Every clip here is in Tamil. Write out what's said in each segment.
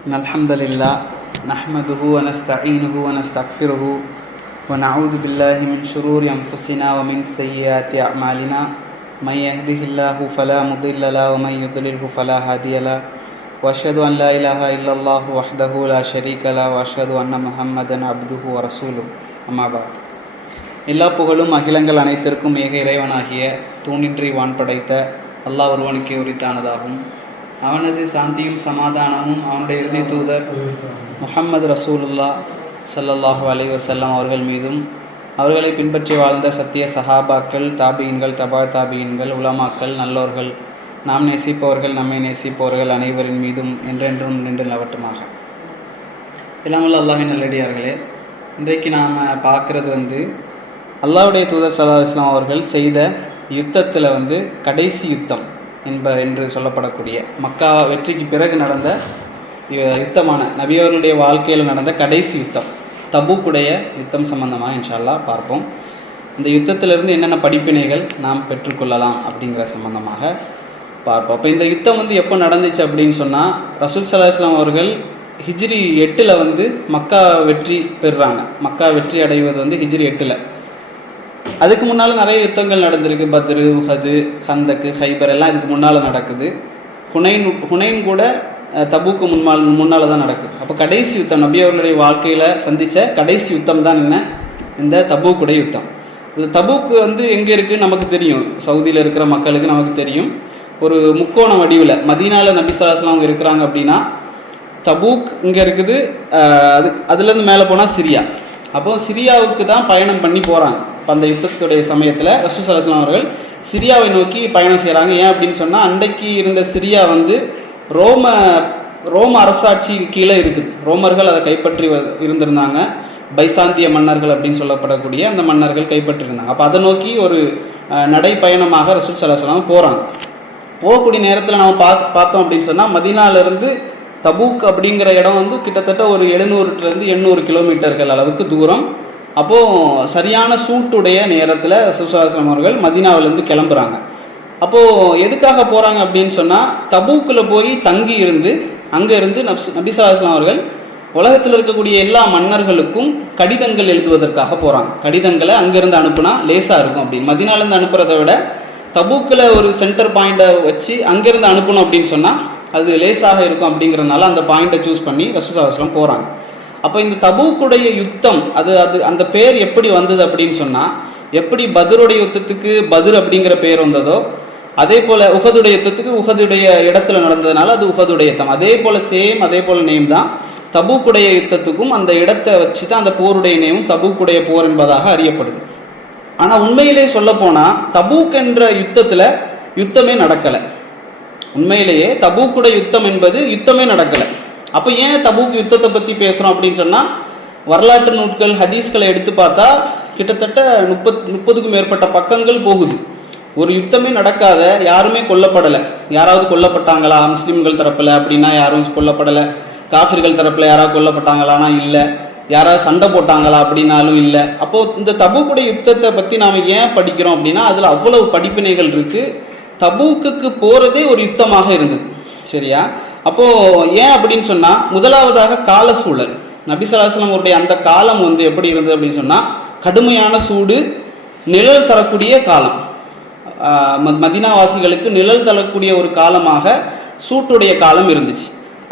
الحمد لله نحمده ونستعينه ونستغفره ونعوذ بالله من شرور أنفسنا ومن سيئات أعمالنا من يهده الله فلا مضل له ومن يضلله فلا هادي له وأشهد أن لا إله إلا الله وحده لا شريك له وأشهد أن محمدا عبده ورسوله أما بعد. எல்லா புகழும் அகிலங்கள் அனைத்திற்கும் ஏக இறைவனாகிய தூணின்றி வான் படைத்த அல்லாஹ் ஒருவனுக்கே உரித்தானதாகும். அவனது சாந்தியும் சமாதானமும் அவனுடைய இறுதி தூதர் முஹம்மது ரசூலுல்லாஹ் ஸல்லல்லாஹு அலைஹி வஸல்லம் அவர்கள் மீதும், அவர்களை பின்பற்றி வாழ்ந்த சத்திய சஹாபாக்கள், தாபியின்கள், தபா தாபியின்கள், உலமாக்கள், நல்லோர்கள், நாம் நேசிப்பவர்கள், நம்மை நேசிப்பவர்கள் அனைவரின் மீதும் என்றென்றும் நின்று நிலவட்டுமாக. எல்லாமுள்ள அல்லாஹ்வின் நல்லடியார்களே, இன்றைக்கு நாம் பார்க்குறது அல்லாஹ்வுடைய தூதர் ஸல்லல்லாஹு அலைஹி வஸல்லம் அவர்கள் செய்த யுத்தத்தில் கடைசி யுத்தம் என்று சொல்லப்படக்கூடிய மக்கா வெற்றிக்கு பிறகு நடந்த யுத்தமான நபி அவர்களுடைய வாழ்க்கையில் நடந்த கடைசி யுத்தம், தபூக்குடைய யுத்தம் சம்பந்தமாக இன்ஷா அல்லாஹ் பார்ப்போம். இந்த யுத்தத்திலிருந்து என்னென்ன படிப்பினைகள் நாம் பெற்றுக்கொள்ளலாம் அப்படிங்கிற சம்பந்தமாக பார்ப்போம். அப்போ இந்த யுத்தம் எப்போ நடந்துச்சு அப்படின்னு சொன்னால், ரசூல் ஸல்லல்லாஹு அலைஹி வஸல்லம் அவர்கள் ஹிஜ்ரி 8 மக்கா வெற்றி பெறுறாங்க. மக்கா வெற்றி அடைவது ஹிஜ்ரி 8. அதுக்கு முன்னால் நிறைய யுத்தங்கள் நடந்திருக்கு. பத்ரு, உஹது, ஹந்தக்கு, ஹைபர் எல்லாம் இதுக்கு முன்னால் நடக்குது. ஹுனைன் கூட தபூக்கு முன்னால் தான் நடக்குது. அப்போ கடைசி யுத்தம் நபி அவர்களுடைய வாழ்க்கையில் சந்தித்த கடைசி யுத்தம் தான் என்ன? இந்த தபூக்குடைய யுத்தம். இந்த தபூக்கு எங்கே இருக்குது நமக்கு தெரியும். சவுதியில் இருக்கிற மக்களுக்கு நமக்கு தெரியும். ஒரு முக்கோண வடிவில் மதீனாவில் நபி ஸல்லல்லாஹு அலைஹி வஸல்லம் அவங்க இருக்கிறாங்க அப்படின்னா, தபூக் இங்கே இருக்குது, அதுலேருந்து மேலே போனால் சிரியா. அப்போ சிரியாவுக்கு தான் பயணம் பண்ணி போகிறாங்க. இப்போ அந்த யுத்தத்துடைய சமயத்தில் ரசூல் ஸல்லல்லாஹு அலைஹி வஸல்லம் அவர்கள் சிரியாவை நோக்கி பயணம் செய்கிறாங்க. ஏன் அப்படின்னு சொன்னால், அன்றைக்கு இருந்த சிரியா ரோம அரசாட்சி கீழே இருக்குது. ரோமர்கள் அதை கைப்பற்றி இருந்திருந்தாங்க. பைசாந்திய மன்னர்கள் அப்படின்னு சொல்லப்படக்கூடிய அந்த மன்னர்கள் கைப்பற்றியிருந்தாங்க. அப்போ அதை நோக்கி ஒரு நடைப்பயணமாக ரசூல் ஸல்லல்லாஹு அலைஹி வஸல்லம் போகிறாங்க. போகக்கூடிய நேரத்தில் நம்ம பார்த்தோம் அப்படின்னு சொன்னால், மதீனாவிலிருந்து தபூக் அப்படிங்கிற இடம் கிட்டத்தட்ட ஒரு 700 கிலோமீட்டர்கள் அளவுக்கு தூரம். அப்போது சரியான சூட்டுடைய நேரத்தில் ரசூல் ஸல்லல்லாஹு அலைஹி வஸல்லம் அவர்கள் மதீனாவிலேருந்து கிளம்புறாங்க. அப்போது எதுக்காக போகிறாங்க அப்படின்னு சொன்னால், தபூக்கில் போய் தங்கி இருந்து அங்கே இருந்து நபி ஸல்லல்லாஹு அலைஹி வஸல்லம் அவர்கள் உலகத்தில் இருக்கக்கூடிய எல்லா மன்னர்களுக்கும் கடிதங்கள் எழுதுவதற்காக போகிறாங்க. கடிதங்களை அங்கேருந்து அனுப்புனா லேசாக இருக்கும் அப்படின்னு. மதீனாவிலேருந்து அனுப்புறதை விட தபூக்கில் ஒரு சென்டர் பாயிண்டை வச்சு அங்கேருந்து அனுப்பணும் அப்படின்னு சொன்னால் அது லேசாக இருக்கும். அப்படிங்கிறதுனால அந்த பாயிண்டை சூஸ் பண்ணி ரசூல் ஸல்லல்லாஹு அலைஹி வஸல்லம் போகிறாங்க. அப்போ இந்த தபூக்குடைய யுத்தம் அந்த பேர் எப்படி வந்தது அப்படின்னு சொன்னால், எப்படி பத்ருடைய யுத்தத்துக்கு பத்ர் அப்படிங்கிற பேர் வந்ததோ, அதே போல் உஹதுடைய யுத்தத்துக்கு உஹதுடைய இடத்துல நடந்ததுனால அது உஹதுடைய யுத்தம். அதே போல் நேம் தான் தபூக்குடைய யுத்தத்துக்கும். அந்த இடத்தை வச்சு தான் அந்த போருடைய நேமும் தபூக்குடைய போர் என்பதாக அறியப்படுது. ஆனால் உண்மையிலே சொல்லப்போனால் தபூக் என்ற யுத்தத்தில் யுத்தமே நடக்கலை. உண்மையிலேயே தபூக்குடைய யுத்தம் என்பது யுத்தமே நடக்கலை. அப்போ ஏன் தபூக் யுத்தத்தை பற்றி பேசுகிறோம் அப்படின்னு சொன்னால், வரலாற்று நூட்கள், ஹதீஸ்களை எடுத்து பார்த்தா கிட்டத்தட்ட 30க்கும் மேற்பட்ட பக்கங்கள் போகுது. ஒரு யுத்தமே நடக்காத, யாருமே கொல்லப்படலை. யாராவது கொல்லப்பட்டாங்களா முஸ்லீம்கள் தரப்பில் அப்படின்னா யாரும் கொல்லப்படலை. காஃபிர்கள் தரப்பில் யாராவது கொல்லப்பட்டாங்களானா இல்லை. யாராவது சண்டை போட்டாங்களா அப்படின்னாலும் இல்லை. அப்போது இந்த தபூக்குடைய யுத்தத்தை பற்றி நாம் ஏன் படிக்கிறோம் அப்படின்னா, அதில் அவ்வளவு படிப்பினைகள் இருக்குது. தபூக்குக்கு போகிறதே ஒரு யுத்தமாக இருந்தது. சரியா? அப்போது ஏன் அப்படின்னு சொன்னால், முதலாவதாக கால சூழல். நபி ஸல்லல்லாஹு அலைஹி வஸல்லம் அவருடைய அந்த காலம் எப்படி இருந்தது அப்படின்னு சொன்னால், கடுமையான சூடு, நிழல் தரக்கூடிய காலம். மதீனாவாசிகளுக்கு நிழல் தரக்கூடிய ஒரு காலமாக சூட்டுடைய காலம் இருந்துச்சு.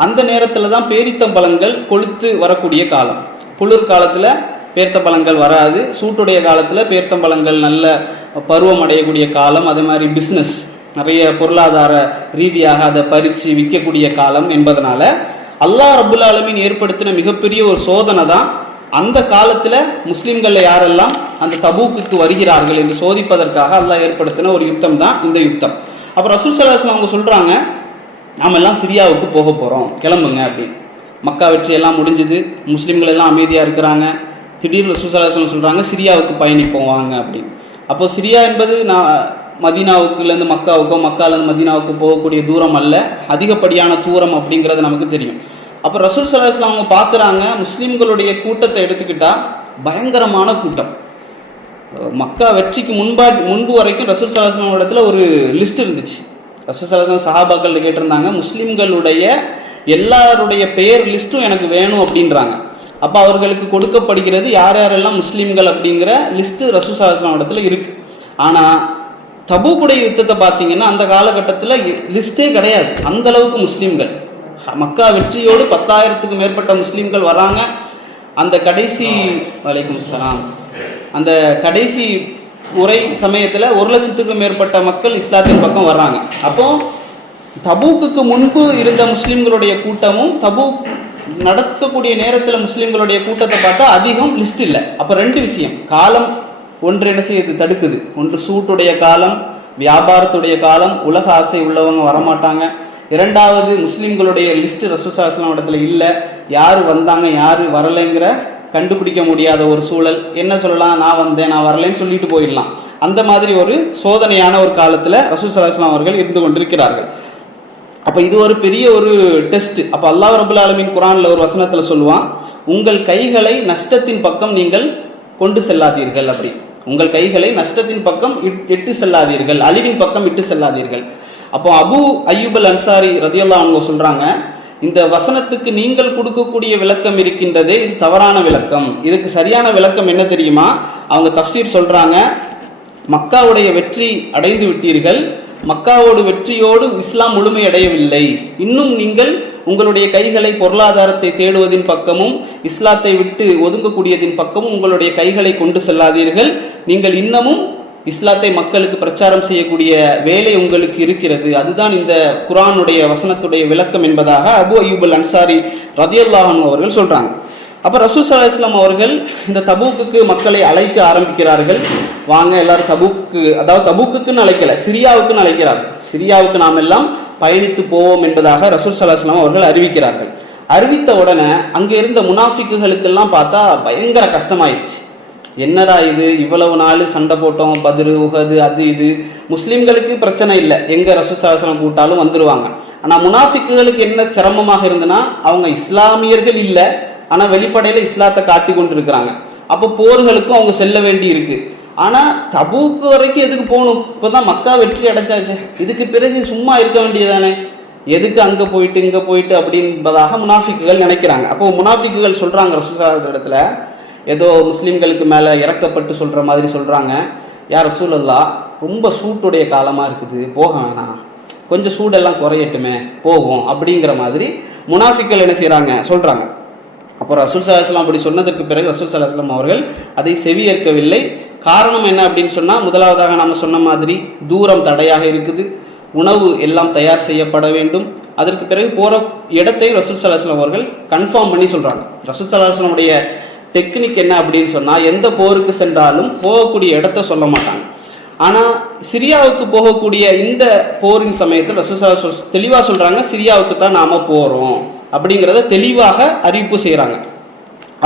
அந்த நேரத்தில் தான் பேரித்தம்பழங்கள் கொளுத்து வரக்கூடிய காலம். குளிர் காலத்தில் பேர்த்தம்பழங்கள் வராது. சூட்டுடைய காலத்தில் பேர்த்தம்பழங்கள் நல்ல பருவம் அடையக்கூடிய காலம். அதே மாதிரி பிஸ்னஸ், நிறைய பொருளாதார ரீதியாக அதை பறித்து விற்கக்கூடிய காலம் என்பதனால அல்லாஹ் ரப்புல் ஆலமீன் ஏற்படுத்தின மிகப்பெரிய ஒரு சோதனை தான் அந்த காலத்தில் முஸ்லீம்களில் யாரெல்லாம் அந்த தபூக்குக்கு வருகிறார்கள் என்று சோதிப்பதற்காக அல்லாஹ் ஏற்படுத்தின ஒரு யுத்தம் தான் இந்த யுத்தம். அப்புறம் ரசூல் ஸல்லல்லாஹு அலைஹி வஸல்லம் அவங்க சொல்கிறாங்க, நாம் எல்லாம் சிரியாவுக்கு போக போகிறோம், கிளம்புங்க அப்படின்னு. மக்கா வெற்றியெல்லாம் முடிஞ்சுது, முஸ்லீம்கள் எல்லாம் அமைதியாக இருக்கிறாங்க. திடீர்னு ரசூல் ஸல்லல்லாஹு அலைஹி வஸல்லம் சொல்கிறாங்க, சிரியாவுக்கு பயணிப்போம் வாங்க அப்படின்னு. அப்போது சிரியா என்பது மதீனாவுக்குலேருந்து மக்காவுக்கோ, மக்காலேருந்து மதீனாவுக்கு போகக்கூடிய தூரம் அல்ல, அதிகப்படியான தூரம் அப்படிங்கிறது நமக்கு தெரியும். அப்போ ரசூல் ஸல்லல்லாஹு அலைஹி வஸல்லம் அவங்க பார்க்குறாங்க, முஸ்லீம்களுடைய கூட்டத்தை எடுத்துக்கிட்டால் பயங்கரமான கூட்டம். மக்கா வெற்றிக்கு முன்பு வரைக்கும் ரசூல் ஸல்லல்லாஹு அலைஹி வஸல்லம் இடத்துல ஒரு லிஸ்ட் இருந்துச்சு. ரசூல் ஸல்லல்லாஹு அலைஹி வஸல்லம் சஹாபாக்கள் கேட்டிருந்தாங்க, முஸ்லீம்களுடைய எல்லாருடைய பெயர் லிஸ்ட்டும் எனக்கு வேணும் அப்படின்றாங்க. அப்போ அவர்களுக்கு கொடுக்கப்படுகிறது யார் யாரெல்லாம் முஸ்லீம்கள் அப்படிங்கிற லிஸ்ட்டு ரசூல் ஸல்லல்லாஹு அலைஹி வஸல்லம் இடத்துல இருக்கு. ஆனால் தபூக்குடைய யுத்தத்தை பார்த்தீங்கன்னா அந்த காலகட்டத்தில் லிஸ்ட்டே கிடையாது. அந்த அளவுக்கு முஸ்லீம்கள், மக்கா வெற்றியோடு 10,000க்கு மேற்பட்ட முஸ்லீம்கள் வராங்க. அந்த கடைசி வலைக்கும் சலாம் அந்த கடைசி உரை சமயத்தில் 1,00,000க்கும் மேற்பட்ட மக்கள் இஸ்லாத்தின் பக்கம் வர்றாங்க. அப்போ தபூக்குக்கு முன்பு இருந்த முஸ்லீம்களுடைய கூட்டமும் தபூக் நடத்தக்கூடிய நேரத்தில் முஸ்லீம்களுடைய கூட்டத்தை பார்த்தா அதிகம் லிஸ்ட் இல்லை. அப்போ ரெண்டு விஷயம், காலம் ஒன்று என்ன செய்யுது தடுக்குது. ஒன்று சூட்டுடைய காலம், வியாபாரத்துடைய காலம், உலக ஆசை உள்ளவங்க வரமாட்டாங்க. இரண்டாவது முஸ்லீம்களுடைய லிஸ்ட் ரசூல் ஸல்லல்லாஹு அலைஹி வஸல்லம் இடத்துல இல்லை. யார் வந்தாங்க யார் வரலைங்கிற கண்டுபிடிக்க முடியாத ஒரு சூழல். என்ன சொல்லலாம், நான் வந்தேன் நான் வரலைன்னு சொல்லிட்டு போயிடலாம். அந்த மாதிரி ஒரு சோதனையான ஒரு காலத்தில் ரசூல் ஸல்லல்லாஹு அலைஹி வஸல்லம் அவர்கள் இருந்து கொண்டிருக்கிறார்கள். அப்போ இது ஒரு பெரிய ஒரு டெஸ்ட். அப்போ அல்லாஹ் ரப்பல் ஆலமீன் குர்ஆனில் ஒரு வசனத்தில் சொல்லுவான், உங்கள் கைகளை நஷ்டத்தின் பக்கம் நீங்கள் கொண்டு செல்லாதீர்கள். அப்படி உங்கள் கைகளை நஷ்டத்தின் பக்கம் இட்டு செல்லாதீர்கள், அழிவின் பக்கம் இட்டு செல்லாதீர்கள். அப்போ அபு அய்யூப் அல் அன்சாரி ரதியல்லாஹு அன்ஹு சொல்றாங்க, இந்த வசனத்துக்கு நீங்கள் கொடுக்கக்கூடிய விளக்கம் இருக்கின்றதே இது தவறான விளக்கம். இதுக்கு சரியான விளக்கம் என்ன தெரியுமா? அவங்க தஃப்சீர் சொல்றாங்க, மக்காவுடைய வெற்றி அடைந்து விட்டீர்கள், மக்காவோடு வெற்றியோடு இஸ்லாம் முழுமையடையவில்லை. இன்னும் நீங்கள் உங்களுடைய கைகளை பொருளாதாரத்தை தேடுவதின் பக்கமும் இஸ்லாத்தை விட்டு ஒதுங்கக்கூடியதின் பக்கமும் உங்களுடைய கைகளை கொண்டு செல்லாதீர்கள். நீங்கள் இன்னமும் இஸ்லாத்தை மக்களுக்கு பிரச்சாரம் செய்யக்கூடிய வேலை உங்களுக்கு இருக்கிறது. அதுதான் இந்த குர்ஆனுடைய வசனத்துடைய விளக்கம் என்பதாக அபு அய்யூப் அல் அன்சாரி ரதியல்லாஹு அன்ஹு அவர்கள் சொல்றாங்க. அப்போ ரசூல் ஸல்லல்லாஹு அலைஹி வஸல்லம் அவர்கள் இந்த தபூக்குக்கு மக்களை அழைக்க ஆரம்பிக்கிறார்கள். வாங்க எல்லாரும் தபூக்கு, அதாவது தபூக்குன்னு அழைக்கல, சிரியாவுக்குன்னு அழைக்கிறார்கள். சிரியாவுக்கு நாம் எல்லாம் பயணித்து போவோம் என்பதாக ரசூல் ஸல்லல்லாஹு அலைஹி வஸல்லம் அவர்கள் அறிவிக்கிறார்கள். அறிவித்த உடனே அங்கே இருந்த முனாஃபிக்குகளுக்கெல்லாம் பார்த்தா பயங்கர கஷ்டமாயிடுச்சு. என்னடா இது, இவ்வளவு நாள் சண்டை போட்டோம், பத்ரு உஹது அது இது, முஸ்லீம்களுக்கு பிரச்சனை இல்லை, எங்க ரசூல் ஸல்லல்லாஹு அலைஹி வஸல்லம் கூட்டாலும் வந்துருவாங்க. ஆனால் முனாஃபிக்குகளுக்கு என்ன சிரமமாக இருந்ததுன்னா, அவங்க இஸ்லாமியர்கள் இல்லை, ஆனால் வெளிப்படையில் இஸ்லாத்தை காட்டி கொண்டு இருக்கிறாங்க. அப்போ போர்களுக்கும் அவங்க செல்ல வேண்டி இருக்கு. ஆனால் தபூக்கு வரைக்கும் எதுக்கு போகணும்? இப்போதான் மக்கா வெற்றி அடைஞ்சாச்சு, இதுக்கு பிறகு சும்மா இருக்க வேண்டியதானே, எதுக்கு அங்கே போயிட்டு இங்கே போயிட்டு அப்படின்பதாக முனாஃபிக்குகள் நினைக்கிறாங்க. அப்போ முனாஃபிக்குகள் சொல்றாங்க ரசூல் ஸல்லல்லாஹு அலைஹி இடத்துல, ஏதோ முஸ்லீம்களுக்கு மேலே இறக்கப்பட்டு சொல்ற மாதிரி சொல்றாங்க, யா ரசூலல்லாஹ் ரொம்ப சூட்டுடைய காலமாக இருக்குது, போக வேணாம், கொஞ்சம் சூடெல்லாம் குறையட்டுமே போகும் அப்படிங்கிற மாதிரி முனாஃபிக்குகள் என்ன செய்கிறாங்க சொல்றாங்க. அப்போ ரசூல் ஸல்லல்லாஹு அலைஹி வஸல்லம் அப்படி சொன்னதற்கு பிறகு ரசூல் ஸல்லல்லாஹு அலைஹி வஸல்லம் அவர்கள் அதை செவியேற்கவில்லை. காரணம் என்ன அப்படின்னு சொன்னால், முதலாவதாக நம்ம சொன்ன மாதிரி தூரம் தடையாக இருக்குது, உணவு எல்லாம் தயார் செய்யப்பட வேண்டும். அதற்கு பிறகு போகிற இடத்தை ரசூல் ஸல்லல்லாஹு அலைஹி வஸல்லம் அவர்கள் கன்ஃபார்ம் பண்ணி சொல்கிறாங்க. ரசூல் ஸல்லல்லாஹு அலைஹி வஸல்லமுடைய டெக்னிக் என்ன அப்படின்னு சொன்னால், எந்த போருக்கு சென்றாலும் போகக்கூடிய இடத்த சொல்ல மாட்டாங்க. ஆனால் சிரியாவுக்கு போகக்கூடிய இந்த போரின் சமயத்தில் ரசூல் ஸல்லல்லாஹு அலைஹி வஸல்லம் தெளிவாக சொல்கிறாங்க, சிரியாவுக்கு தான் நாம் போகிறோம் அப்படிங்கிறத தெளிவாக அறிவிப்பு செய்கிறாங்க.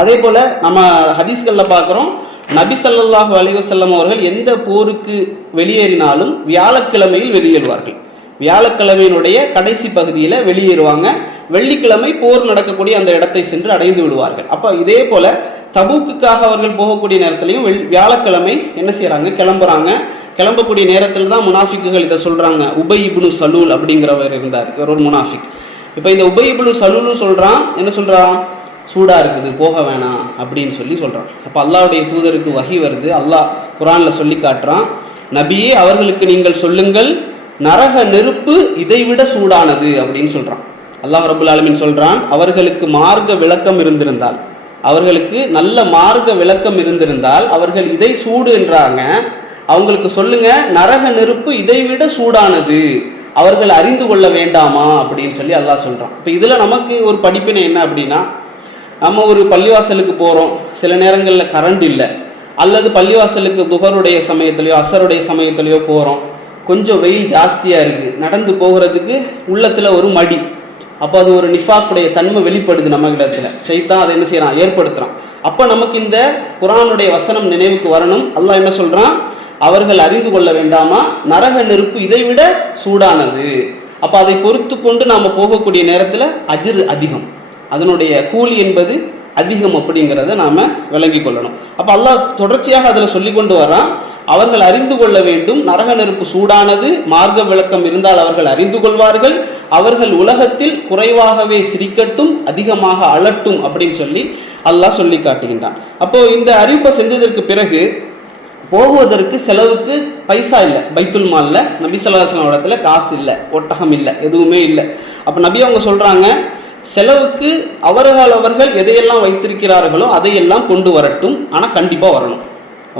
அதே போல் நம்ம ஹதீஸ்களில் பார்க்குறோம், நபி ஸல்லல்லாஹு அலைஹி வஸல்லம் அவர்கள் எந்த போருக்கு வெளியேறினாலும் வியாழக்கிழமையில் வெளியேறுவார்கள். வியாழக்கிழமையினுடைய கடைசி பகுதியில் வெளியேறுவாங்க. வெள்ளிக்கிழமை போர் நடக்கக்கூடிய அந்த இடத்தை சென்று அடைந்து விடுவார்கள். அப்போ இதே போல தபூக்குக்காக அவர்கள் போகக்கூடிய நேரத்திலையும் வியாழக்கிழமை என்ன செய்கிறாங்க, கிளம்புறாங்க. கிளம்பக்கூடிய நேரத்தில் தான் முனாஃபிக்குகள் இதை சொல்கிறாங்க. உபை இப்னு சலூல் அப்படிங்கிறவர் இருந்தார், இவர் ஒரு முனாஃபிக். இப்போ இந்த உபை இப்னு சலூலும் சொல்கிறான், என்ன சொல்கிறான், சூடாக இருக்குது போக வேணாம் அப்படின்னு சொல்கிறான். அப்போ அல்லாஹ்வுடைய தூதருக்கு வஹி வருது, அல்லாஹ் குர்ஆனில் சொல்லி காட்டுறான், நபியே அவர்களுக்கு நீங்கள் சொல்லுங்கள், நரக நெருப்பு இதைவிட சூடானது அப்படின்னு சொல்கிறான். அல்லாஹ் ரப்புல் ஆலமீன் சொல்கிறான், அவர்களுக்கு மார்க்க விளக்கம் இருந்திருந்தால், அவர்களுக்கு நல்ல மார்க்க விளக்கம் இருந்திருந்தால் அவர்கள் இதை சூடு என்றாங்க, அவங்களுக்கு சொல்லுங்க நரக நெருப்பு இதைவிட சூடானது, அவர்கள் அறிந்து கொள்ள வேண்டாமா அப்படின்னு சொல்லி அல்லாஹ் சொல்கிறான். இப்போ இதில் நமக்கு ஒரு படிப்பினை என்ன அப்படின்னா, நம்ம ஒரு பள்ளிவாசலுக்கு போகிறோம், சில நேரங்களில் கரண்ட் இல்லை, அல்லது பள்ளிவாசலுக்கு துஹருடைய சமயத்திலையோ அசருடைய சமயத்திலையோ போகிறோம், கொஞ்சம் வெயில் ஜாஸ்தியாக இருக்குது, நடந்து போகிறதுக்கு உள்ளத்தில் ஒரு மடி, அப்போ அது ஒரு நிஃபாக்குடைய தன்மை வெளிப்படுது நம்ம இடத்துல, ஷைத்தான் அதை என்ன செய்யறான், ஏற்படுத்துகிறான். அப்போ நமக்கு இந்த குர்ஆனுடைய வசனம் நினைவுக்கு வரணும். அல்லாஹ் என்ன சொல்கிறான், அவர்கள் அறிந்து கொள்ள வேண்டாமா நரக நெருப்பு இதைவிட சூடானது. அப்போ அதை பொறுத்து கொண்டு நாம் போகக்கூடிய நேரத்தில் அஜ்ர் அதிகம், அதனுடைய கூலி என்பது அதிகம் அப்படிங்கிறத நாம விளங்கி கொள்ளணும். அப்ப அல்லாஹ் தொடர்ச்சியாக அதுல சொல்லி கொண்டு வரான், அவர்கள் அறிந்து கொள்ள வேண்டும், நரக நெருப்பு சூடானது, மார்க்க விளக்கம் இருந்தால் அவர்கள் அறிந்து கொள்வார்கள், அவர்கள் உலகத்தில் குறைவாகவே சிரிக்கட்டும், அதிகமாக அழட்டும் அப்படின்னு சொல்லி அல்லாஹ் சொல்லி காட்டுகின்றான். அப்போ இந்த அறிவிப்பை செஞ்சதற்கு பிறகு போகுவதற்கு செலவுக்கு பைசா இல்லை, பைத்துல் மால்ல நபி ஸல்லல்லாஹு அலைஹி வஸல்லம் இடத்துல காசு இல்லை, ஒட்டகம் இல்லை, எதுவுமே இல்லை. அப்போ நபி அவங்க சொல்றாங்க, செலவுக்கு அவர்கள் எதையெல்லாம் வைத்திருக்கிறார்களோ அதையெல்லாம் கொண்டு வரட்டும், ஆனால் கண்டிப்பாக வரணும்.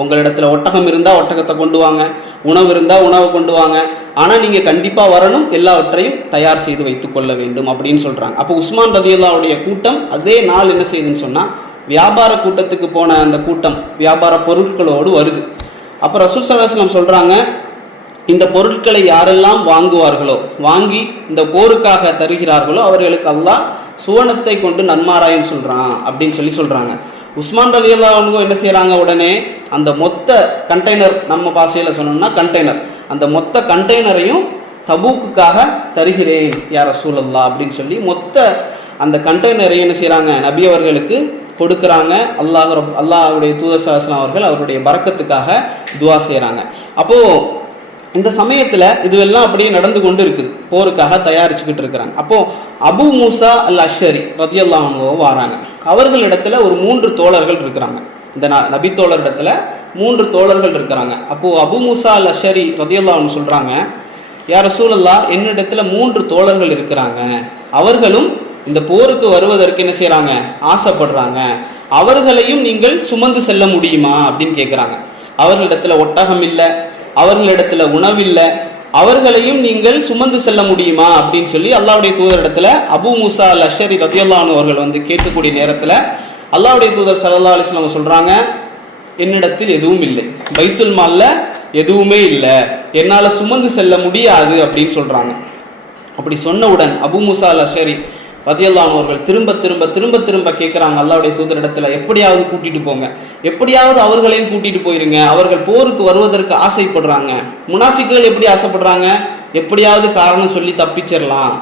உங்களிடத்துல ஒட்டகம் இருந்தால் ஒட்டகத்தை கொண்டு வாங்க, உணவு இருந்தால் உணவை கொண்டு வாங்க, ஆனால் நீங்கள் கண்டிப்பாக வரணும், எல்லாவற்றையும் தயார் செய்து வைத்துக் கொள்ள வேண்டும் அப்படின்னு சொல்கிறாங்க. அப்போ உஸ்மான் ரலியல்லாஹுடைய கூட்டம் அதே நாள் என்ன செய்யுதுன்னு சொன்னால், வியாபார கூட்டத்துக்கு போன அந்த கூட்டம் வியாபார பொருட்களோடு வருது. அப்போ ரசூல் ஸல்லல்லாஹு அலைஹி வஸல்லம் சொல்கிறாங்க, இந்த பொருட்களை யாரெல்லாம் வாங்குவார்களோ, வாங்கி இந்த போருக்காக தருகிறார்களோ அவர்களுக்கு அல்லாஹ் சுவனத்தை கொண்டு நன்மாராயம் சொல்றான் அப்படின்னு சொல்றாங்க. உஸ்மான் ரலியல்லாஹு அன்ஹு என்ன செய்யறாங்க, உடனே அந்த மொத்த கண்டெய்னர், நம்ம பாஷையில சொன்னோம்னா கண்டெய்னர், அந்த மொத்த கண்டெய்னரையும் தபூக்குக்காக தருகிறேன் யா ரசூலல்லாஹ் அப்படின்னு சொல்லி மொத்த அந்த கண்டெய்னரையும் என்ன செய்யறாங்க, நபி அவர்களுக்கு கொடுக்குறாங்க. அல்லாஹ்வுடைய தூதர் ஸல்லல்லாஹு அலைஹி வஸல்லம் அவர்கள் அவருடைய பரக்கத்துக்காக துஆ செய்யறாங்க. அப்போ இந்த சமயத்துல இதுவெல்லாம் அப்படியே நடந்து கொண்டு இருக்குது, போருக்காக தயாரிச்சுக்கிட்டு இருக்கிறாங்க. அப்போ அபு மூசா அல் அஷ்ஷரி ரலியல்லாஹு அன்ஹு வராங்க. அவர்களிடத்துல ஒரு 3 தோழர்கள் இருக்கிறாங்க. இந்த நபி தோழர் இடத்துல 3 தோழர்கள் இருக்கிறாங்க. அப்போ அபு மூசா அல் அஷ்ஷரி ரலியல்லாஹு அன்ஹு சொல்றாங்க, யா ரசூலல்லாஹ், என்னிடத்துல 3 தோழர்கள் இருக்கிறாங்க, அவர்களும் இந்த போருக்கு வருவதற்கு என்ன செய்யறாங்க, ஆசைப்படுறாங்க, அவர்களையும் நீங்கள் சுமந்து செல்ல முடியுமா அப்படின்னு கேட்கிறாங்க. அவர்களிடத்துல ஒட்டகம் இல்லை, அவர்களிடத்துல உணவில்லை, அவர்களையும் நீங்கள் சுமந்து செல்ல முடியுமா அப்படின்னு சொல்லி அல்லாஹ்வுடைய தூதர் இடத்துல அபு மூசா அல் அஷ்ஷரி ரலியல்லாஹு அன்ஹு அவர்கள் கேட்கக்கூடிய நேரத்துல அல்லாஹ்வுடைய தூதர் ஸல்லல்லாஹு அலைஹி வஸல்லம் சொல்றாங்க, என்னிடத்தில் எதுவும் இல்லை, பைத்துல் மால்ல எதுவுமே இல்லை, என்னால சுமந்து செல்ல முடியாது அப்படின்னு சொல்றாங்க. அப்படி சொன்னவுடன் அபு மூசா அல் அஷ்ஷரி ரலியல்லாஹு அன்ஹு அவர்கள் திரும்ப திரும்ப திரும்ப திரும்ப கேட்குறாங்க அல்லாஹ்வுடைய தூதர் இடத்துல, எப்படியாவது கூட்டிட்டு போங்க, எப்படியாவது அவர்களையும் கூட்டிட்டு போயிருங்க, அவர்கள் போருக்கு வருவதற்கு ஆசைப்படுறாங்க. முனாஃபிக்குகள் எப்படி ஆசைப்படுறாங்க, எப்படியாவது காரணம் சொல்லி தப்பிச்சிடலாம்,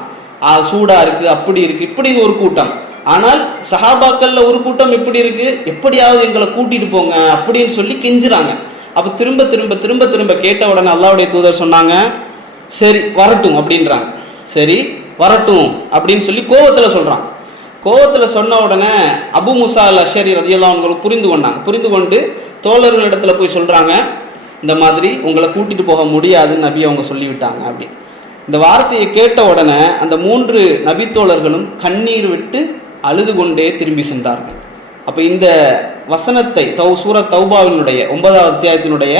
சூடா இருக்கு, அப்படி இருக்கு, இப்படி ஒரு கூட்டம். ஆனால் சஹாபாக்கள்ல ஒரு கூட்டம் எப்படி இருக்கு, எப்படியாவது எங்களை கூட்டிட்டு போங்க அப்படின்னு சொல்லி கெஞ்சுறாங்க. அப்ப திரும்ப திரும்ப திரும்ப திரும்ப கேட்ட உடனே அல்லாஹ்வுடைய தூதர் சொன்னாங்க, சரி வரட்டும் அப்படின்றாங்க. சரி வரட்டும் அப்படின்னு சொல்லி கோவத்துல சொல்றான். கோவத்துல சொன்ன உடனே அபு மூசா அல் அஷ்ஷரி ரலியல்லாஹு அன்ஹு புரிந்து கொண்டாங்க. புரிந்து கொண்டு தோழர்களிடத்துல போய் சொல்றாங்க, இந்த மாதிரி உங்களை கூட்டிட்டு போக முடியாதுன்னு நபி அவங்க சொல்லிவிட்டாங்க அப்படி. இந்த வார்த்தையை கேட்ட உடனே அந்த 3 நபி தோழர்களும் கண்ணீர் விட்டு அழுது கொண்டே திரும்பி சென்றார்கள். அப்ப இந்த வசனத்தை சூரத் தௌபாவினுடைய 9வது அத்தியாயத்தினுடைய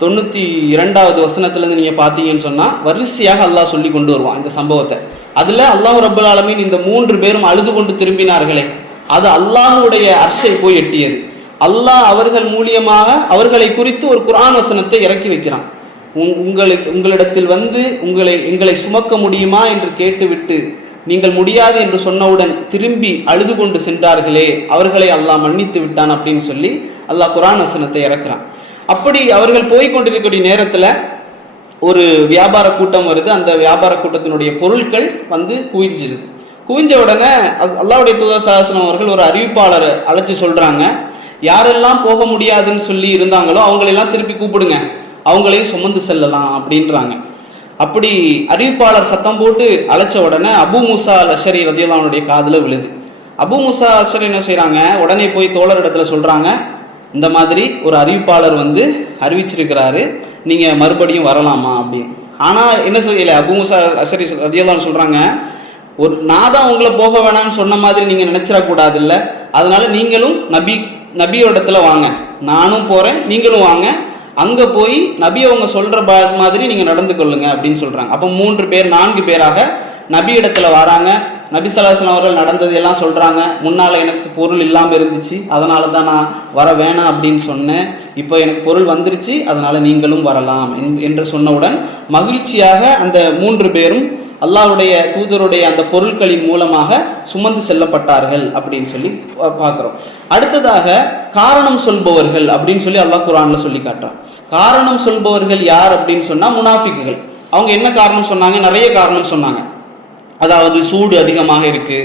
92வது வசனத்திலிருந்து நீங்க பாத்தீங்கன்னு சொன்னா வரிசையாக அல்லாஹ் சொல்லி கொண்டு வருவான் இந்த சம்பவத்தை. அதுல அல்லாஹ் ரப்பல் ஆலமீன் இந்த 3 பேரும் அழுது கொண்டு திரும்பினார்களே, அது அல்லாஹ்வுடைய அர்ஷை போய் எட்டியது. அல்லாஹ் அவர்கள் மூலியமாக அவர்களை குறித்து ஒரு குர்ஆன் வசனத்தை இறக்கி வைக்கிறான். உங்களிடத்தில் வந்து எங்களை சுமக்க முடியுமா என்று கேட்டுவிட்டு நீங்கள் முடியாது என்று சொன்னவுடன் திரும்பி அழுது கொண்டு சென்றார்களே, அவர்களை அல்லாஹ் மன்னித்து விட்டான் அப்படின்னு சொல்லி அல்லாஹ் குர்ஆன் வசனத்தை இறக்குறான். அப்படி அவர்கள் போய்கொண்டிருக்கக்கூடிய நேரத்துல ஒரு வியாபார கூட்டம் வருது. அந்த வியாபார கூட்டத்தினுடைய பொருட்கள் வந்து குவிஞ்சிருது. குவிஞ்ச உடனே அல்லாஹ்வுடைய தூதர் ஸல்லல்லாஹு அலைஹி வஸல்லம் அவர்கள் ஒரு அறிவிப்பாளரை அழைச்சி சொல்றாங்க, யாரெல்லாம் போக முடியாதுன்னு சொல்லி இருந்தாங்களோ அவங்களெல்லாம் திருப்பி கூப்பிடுங்க, அவங்களையும் சுமந்து செல்லலாம் அப்படின்றாங்க. அப்படி அறிவிப்பாளர் சத்தம் போட்டு அழைச்ச உடனே அபு மூசா அல் அஷ்ஷரி ரலியல்லாஹு அன்ஹுடைய காதுல விழுது. அபு மூசா அஷ்ஷரி என்ன செய்யறாங்க, உடனே போய் தோழர் இடத்துல சொல்றாங்க, இந்த மாதிரி ஒரு அறிவிப்பாளர் வந்து அறிவிச்சிருக்கிறாரு, நீங்க மறுபடியும் வரலாமா அப்படின்னு. ஆனா என்ன செய்யல, அபு மூசா அஷ்ஷரி ரலியல்லாஹு அன்ஹு சொல்றாங்க, நான் தான் உங்களை போக வேணாம்னு சொன்ன மாதிரி நீங்க நினைச்சிடக்கூடாது இல்ல, அதனால நீங்களும் நபியோடத்துல வாங்க, நானும் போறேன், நீங்களும் வாங்க, அங்க போய் நபி அவங்க சொல்ற மாதிரி நீங்க நடந்து கொள்ளுங்க அப்படின்னு சொல்றாங்க. அப்ப 4 பேராக நபி இடத்துல வராங்க. நபி ஸல்லல்லாஹு அலைஹி வஸல்லம் அவர்கள் நடந்தது எல்லாம் சொல்றாங்க. முன்னால எனக்கு பொருள் இல்லாம இருந்துச்சு, அதனால தான் நான் வர வேணாம் அப்படின்னு சொன்னேன், இப்போ எனக்கு பொருள் வந்துருச்சு, அதனால நீங்களும் வரலாம் என்று சொன்னவுடன் மகிழ்ச்சியாக அந்த 3 பேரும் அல்லாஹ்வுடைய தூதருடைய அந்த பொருட்களின் மூலமாக சுமந்து செல்லப்பட்டார்கள் அப்படின்னு சொல்லி பார்க்கிறோம். அடுத்ததாக காரணம் சொல்பவர்கள் அப்படின்னு சொல்லி அல்லாஹ் குர்ஆன்ல சொல்லி காட்டுறான். காரணம் சொல்பவர்கள் யார் அப்படின்னு சொன்னா முனாஃபிக்குகள். அவங்க என்ன காரணம் சொன்னாங்க, நிறைய காரணம் சொன்னாங்க. அதாவது சூடு அதிகமாக இருக்கு,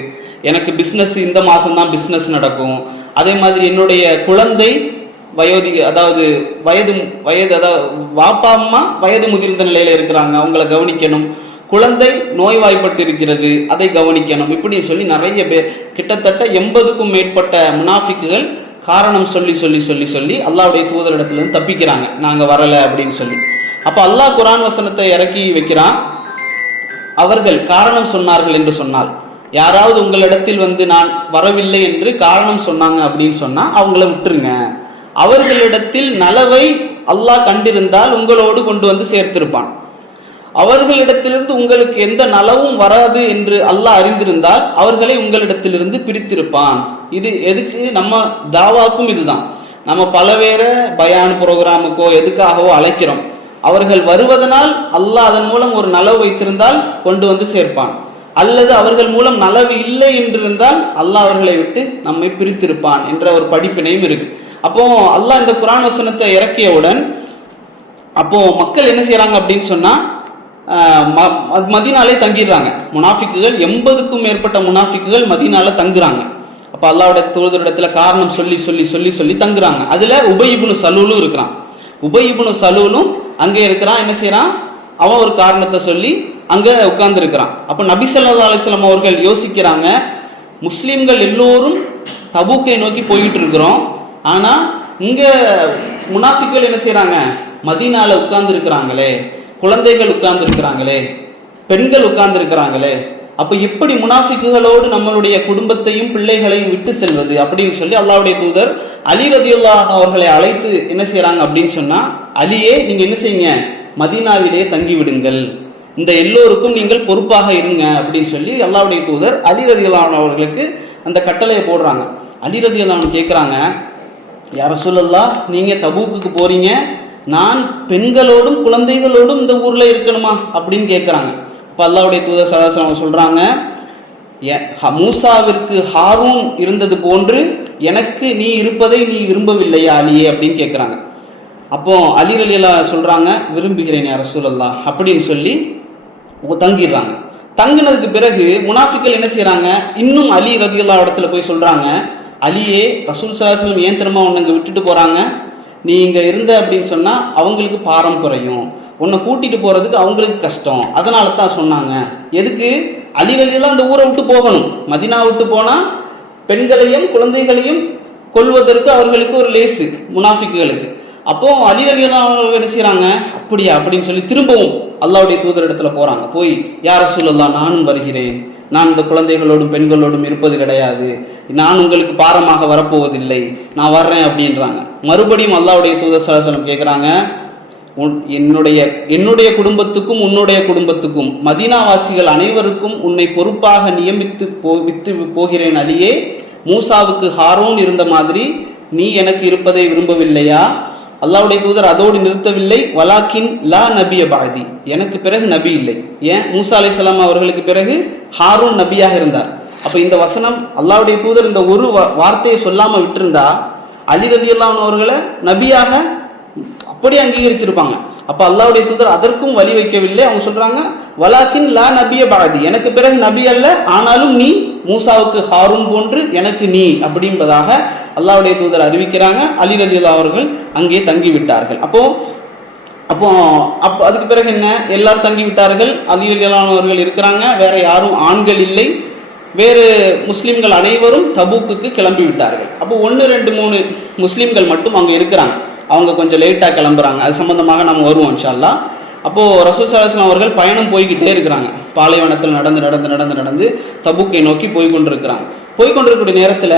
எனக்கு பிஸ்னஸ் இந்த மாதம்தான் பிஸ்னஸ் நடக்கும். அதே மாதிரி என்னுடைய குழந்தை அதாவது வாப்பா அம்மா வயது முதிர்ந்த நிலையில இருக்கிறாங்க, அவங்கள கவனிக்கணும். குழந்தை நோய்வாய்ப்பட்டு இருக்கிறது, அதை கவனிக்கணும். இப்படின்னு சொல்லி நிறைய பேர், கிட்டத்தட்ட 80க்கும் மேற்பட்ட முனாஃபிக்குகள் காரணம் சொல்லி சொல்லி சொல்லி சொல்லி அல்லாஹ்வுடைய தூதரிடத்திலிருந்து தப்பிக்கிறாங்க, நாங்க வரல அப்படின்னு சொல்லி. அப்ப அல்லாஹ் குர்ஆன் வசனத்தை இறக்கி வைக்கிறான், அவர்கள் காரணம் சொன்னார்கள் என்று சொன்னால், யாராவது உங்களிடத்தில் வந்து நான் வரவில்லை என்று காரணம் சொன்னாங்க அப்படின்னு சொன்னா அவங்கள விட்டுருங்க. அவர்களிடத்தில் நலவை அல்லாஹ் கண்டிருந்தால் உங்களோடு கொண்டு வந்து சேர்த்திருப்பான். அவர்களிடத்திலிருந்து உங்களுக்கு எந்த நலவும் வராது என்று அல்லாஹ் அறிந்திருந்தால் அவர்களை உங்களிடத்திலிருந்து பிரித்திருப்பான். இது எதுக்கு? நம்ம தாவாக்கும் இதுதான். நம்ம பல பேரை பயான் புரோகிராமுக்கோ எதுக்காகவோ அழைக்கிறோம். அவர்கள் வருவதனால் அல்லாஹ் அதன் மூலம் ஒரு நலவு வைத்திருந்தால் கொண்டு வந்து சேர்ப்பான். அல்லது அவர்கள் மூலம் நலவு இல்லை என்றிருந்தால் அல்லாஹ் அவர்களை விட்டு நம்மை பிரித்திருப்பான் என்ற ஒரு படிப்பினையும் இருக்கு. அப்போ அல்லாஹ் இந்த குர்ஆன் வசனத்தை இறக்கியவுடன் அப்போ மக்கள் என்ன செய்யறாங்க அப்படின்னு சொன்னா, மதீனாலே தங்கிடுறாங்க. முனாஃபிக்குகள் 80க்கும் மேற்பட்ட முனாஃபிக்குகள் மதீனால தங்குறாங்க. அப்ப அல்லாஹ்வுடைய தூதரிடத்துல காரணம் சொல்லி சொல்லி சொல்லி சொல்லி தங்குறாங்க. அதுல உபய் இப்னு சலூலும் இருக்கிறான். உபய் இப்னு சலூலும் அங்கே இருக்கிறான். என்ன செய்யறான்? அவன் ஒரு காரணத்தை சொல்லி அங்க உட்கார்ந்து இருக்கிறான். அப்ப நபி ஸல்லல்லாஹு அலைஹி வஸல்லம் அவர்கள் யோசிக்கிறாங்க, முஸ்லிம்கள் எல்லோரும் தபூக்கை நோக்கி போயிட்டு இருக்கிறோம், ஆனா இங்க முனாஃபிக்குகள் என்ன செய்யறாங்க? மதீனால உட்கார்ந்து இருக்கிறாங்களே, குழந்தைகள் உட்கார்ந்து இருக்கிறாங்களே, பெண்கள் உட்கார்ந்து இருக்கிறாங்களே, அப்ப எப்படி முனாஃபிக்குகளோடு நம்மளுடைய குடும்பத்தையும் பிள்ளைகளையும் விட்டு செல்வது அப்படின்னு சொல்லி அல்லாஹ்வுடைய தூதர் அலி ரலியல்லாஹு அன்ஹு அவர்களை அழைத்து என்ன செய்யறாங்க அப்படின்னு சொன்னா, அலியே நீங்க என்ன செய்யுங்க, மதீனாவிலே தங்கி விடுங்கள், இந்த எல்லோருக்கும் நீங்கள் பொறுப்பாக இருங்க அப்படின்னு சொல்லி அல்லாஹ்வுடைய தூதர் அலி ரலியல்லாஹு அன்ஹு அவர்களுக்கு அந்த கட்டளையை போடுறாங்க. அலி ரலியல்லாஹு அன்ஹு கேட்குறாங்க, யா ரசூலல்லாஹ் நீங்க தபூக்குக்கு போறீங்க, நான் பெண்களோடும் குழந்தைகளோடும் இந்த ஊர்ல இருக்கணுமா அப்படின்னு கேட்குறாங்க. இப்போ அல்லாஹ்வுடைய தூதர் ஸல்லல்லாஹு அலைஹி வஸல்லம் சொல்றாங்க, மூசாவிற்கு ஹாரூன் இருந்தது போன்று எனக்கு நீ இருப்பதை நீ விரும்பவில்லையா அலியே அப்படின்னு கேட்குறாங்க. அப்போ அலி ரலியல்லாஹு சொல்றாங்க, விரும்புகிறேன் யா ரசூலல்லாஹ் அப்படின்னு சொல்லி தங்கிடுறாங்க. தங்கினதுக்கு பிறகு முனாஃபிக்கள் என்ன செய்யறாங்க, இன்னும் அலி ரலியல்லாஹு இடத்துல போய் சொல்றாங்க, அலியே ரசூல் ஸல்லல்லாஹு அலைஹி வஸல்லம் ஏன் திரும்ப உன்னை இங்கே விட்டுட்டு போறாங்க, நீ இங்கே இருந்த அப்படின்னு சொன்னா அவங்களுக்கு பாரம் குறையும், உன்னை கூட்டிட்டு போறதுக்கு அவங்களுக்கு கஷ்டம், அதனால தான் சொன்னாங்க. எதுக்கு? அலி ரலியல்லாஹு அந்த ஊரை விட்டு போகணும். மதீனா விட்டு போனா பெண்களையும் குழந்தைகளையும் கொல்வதற்கு அவர்களுக்கு ஒரு லேசு முனாஃபிக்குகளுக்கு. அப்போ அலி ரலியல்லாஹு என்ன செய்யறாங்க, அப்படியா அப்படின்னு சொல்லி திரும்பவும் அல்லாஹ்வுடைய தூதர் இடத்துல போறாங்க. போய் யா ரசூலல்லாஹ் நானும் வருகிறேன், நான் இந்த குழந்தைகளோடும் பெண்களோடும் இருப்பது கிடையாது, நான் உங்களுக்கு பாரமாக வரப்போவதில்லை, நான் வர்றேன் அப்படின்றாங்க. மறுபடியும் அல்லாஹ்வுடைய தூதர் ஸல்லல்லாஹு அலைஹி வஸல்லம் கேட்குறாங்க, என்னுடைய குடும்பத்துக்கும் உன்னுடைய குடும்பத்துக்கும் மதீனாவாசிகள் அனைவருக்கும் உன்னை பொறுப்பாக நியமித்து வித்து போகிறேன் அலியே, மூசாவுக்கு ஹாரூன் இருந்த மாதிரி நீ எனக்கு இருப்பதை விரும்பவில்லையா? அல்லாஹ்வுடைய தூதர் அதோடு நிறுத்தவில்லை, வலாக்கின் லா நபிய பாதி, எனக்கு பிறகு நபி இல்லை. ஏன்? மூசா அலைஹிஸ்ஸலாம் அவர்களுக்கு பிறகு ஹாரூன் நபியாக இருந்தார். அப்ப இந்த வசனம் அல்லாஹ்வுடைய தூதர் இந்த ஒரு வார்த்தையை சொல்லாம விட்டிருந்தா அலி ரலியல்லாஹு அன்ஹு அவர்களை நபியாக அப்படியே அங்கீகரிச்சிருப்பாங்க. அப்ப அல்லாஹ்வுடைய தூதர் அதற்கும் வழி வைக்கவில்லை. அவங்க சொல்றாங்க, வலாக்கின் லா நபிய பாதி, எனக்கு பிறகு நபி அல்ல, ஆனாலும் நீ மூசாவுக்கு ஹாரூன் போன்று எனக்கு நீ அப்படின்பதாக அல்லாஹ்வுடைய தூதர் அறிவிக்கிறாங்க. அலி ரலியல்லாஹு அவர்கள் அங்கே தங்கி விட்டார்கள். அப்போ அதுக்கு பிறகு என்ன, எல்லாரும் தங்கி விட்டார்கள், அலி ரலியல்லாஹு அவர்கள் இருக்கிறாங்க, வேற யாரும் ஆண்கள் இல்லை, வேறு முஸ்லிம்கள் அனைவரும் தபூக்குக்கு கிளம்பி விட்டார்கள். அப்போ 1, 2, 3 முஸ்லிம்கள் மட்டும் அங்கே இருக்கிறாங்க. அவங்க கொஞ்சம் லேட்டாக கிளம்புறாங்க, அது சம்பந்தமாக நம்ம வருவோம் இன்ஷா அல்லாஹ். அப்போ ரசூல் ஸல்லல்லாஹு அலைஹி வஸல்லம் அவர்கள் பயணம் போய்கிட்டே இருக்கிறாங்க. பாலைவனத்தில் நடந்து நடந்து நடந்து நடந்து தபூக்கை நோக்கி போய்கொண்டிருக்கிறாங்க. போய்கொண்டிருக்கக்கூடிய நேரத்தில்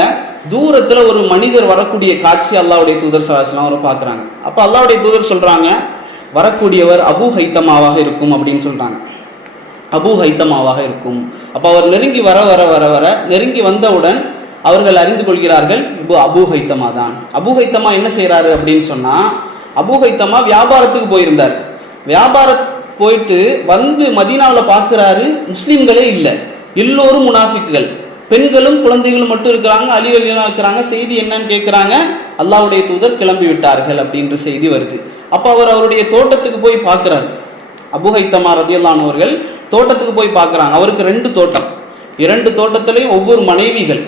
தூரத்தில் ஒரு மனிதர் வரக்கூடிய காட்சி அல்லாஹ்வுடைய தூதர் ஸல்லல்லாஹு அலைஹி வஸல்லம் அவரை பார்க்குறாங்க. அப்போ அல்லாஹ்வுடைய தூதர் சொல்றாங்க, வரக்கூடியவர் அபூ ஹைத்தமாவாக இருக்கும் அப்படின்னு சொல்றாங்க. அபூ ஹைத்தமாவாக இருக்கும். அப்போ அவர் நெருங்கி வர வர வர வர நெருங்கி வந்தவுடன் அவர்கள் அறிந்து கொள்கிறார்கள், இப்போ அபூ ஹைத்தமா தான். அபூ ஹைத்தமா என்ன செய்யறாரு அப்படின்னு சொன்னா, அபூ ஹைத்தமா வியாபாரத்துக்கு போயிருந்தார். வியாபாரம் போயிட்டு வந்து மதீனாவில் பார்க்கிறாரு, முஸ்லிம்களே இல்லை, எல்லோரும் முனாஃபிக்குகள், பெண்களும் குழந்தைகளும் மட்டும் இருக்கிறாங்க, அலி ரலியல்லாஹு இருக்கிறாங்க. செய்தி என்னன்னு கேட்குறாங்க, அல்லாஹ்வுடைய தூதர் கிளம்பி விட்டார்கள் அப்படின்ற செய்தி வருது. அப்போ அவர் அவருடைய தோட்டத்துக்கு போய் பார்க்கிறார். அபூ ஹைத்தமா ரலியல்லாஹு அவர்கள் தோட்டத்துக்கு போய் பார்க்குறாங்க. அவருக்கு 2 தோட்டம். 2 தோட்டத்திலையும் ஒவ்வொரு மனைவிகள்,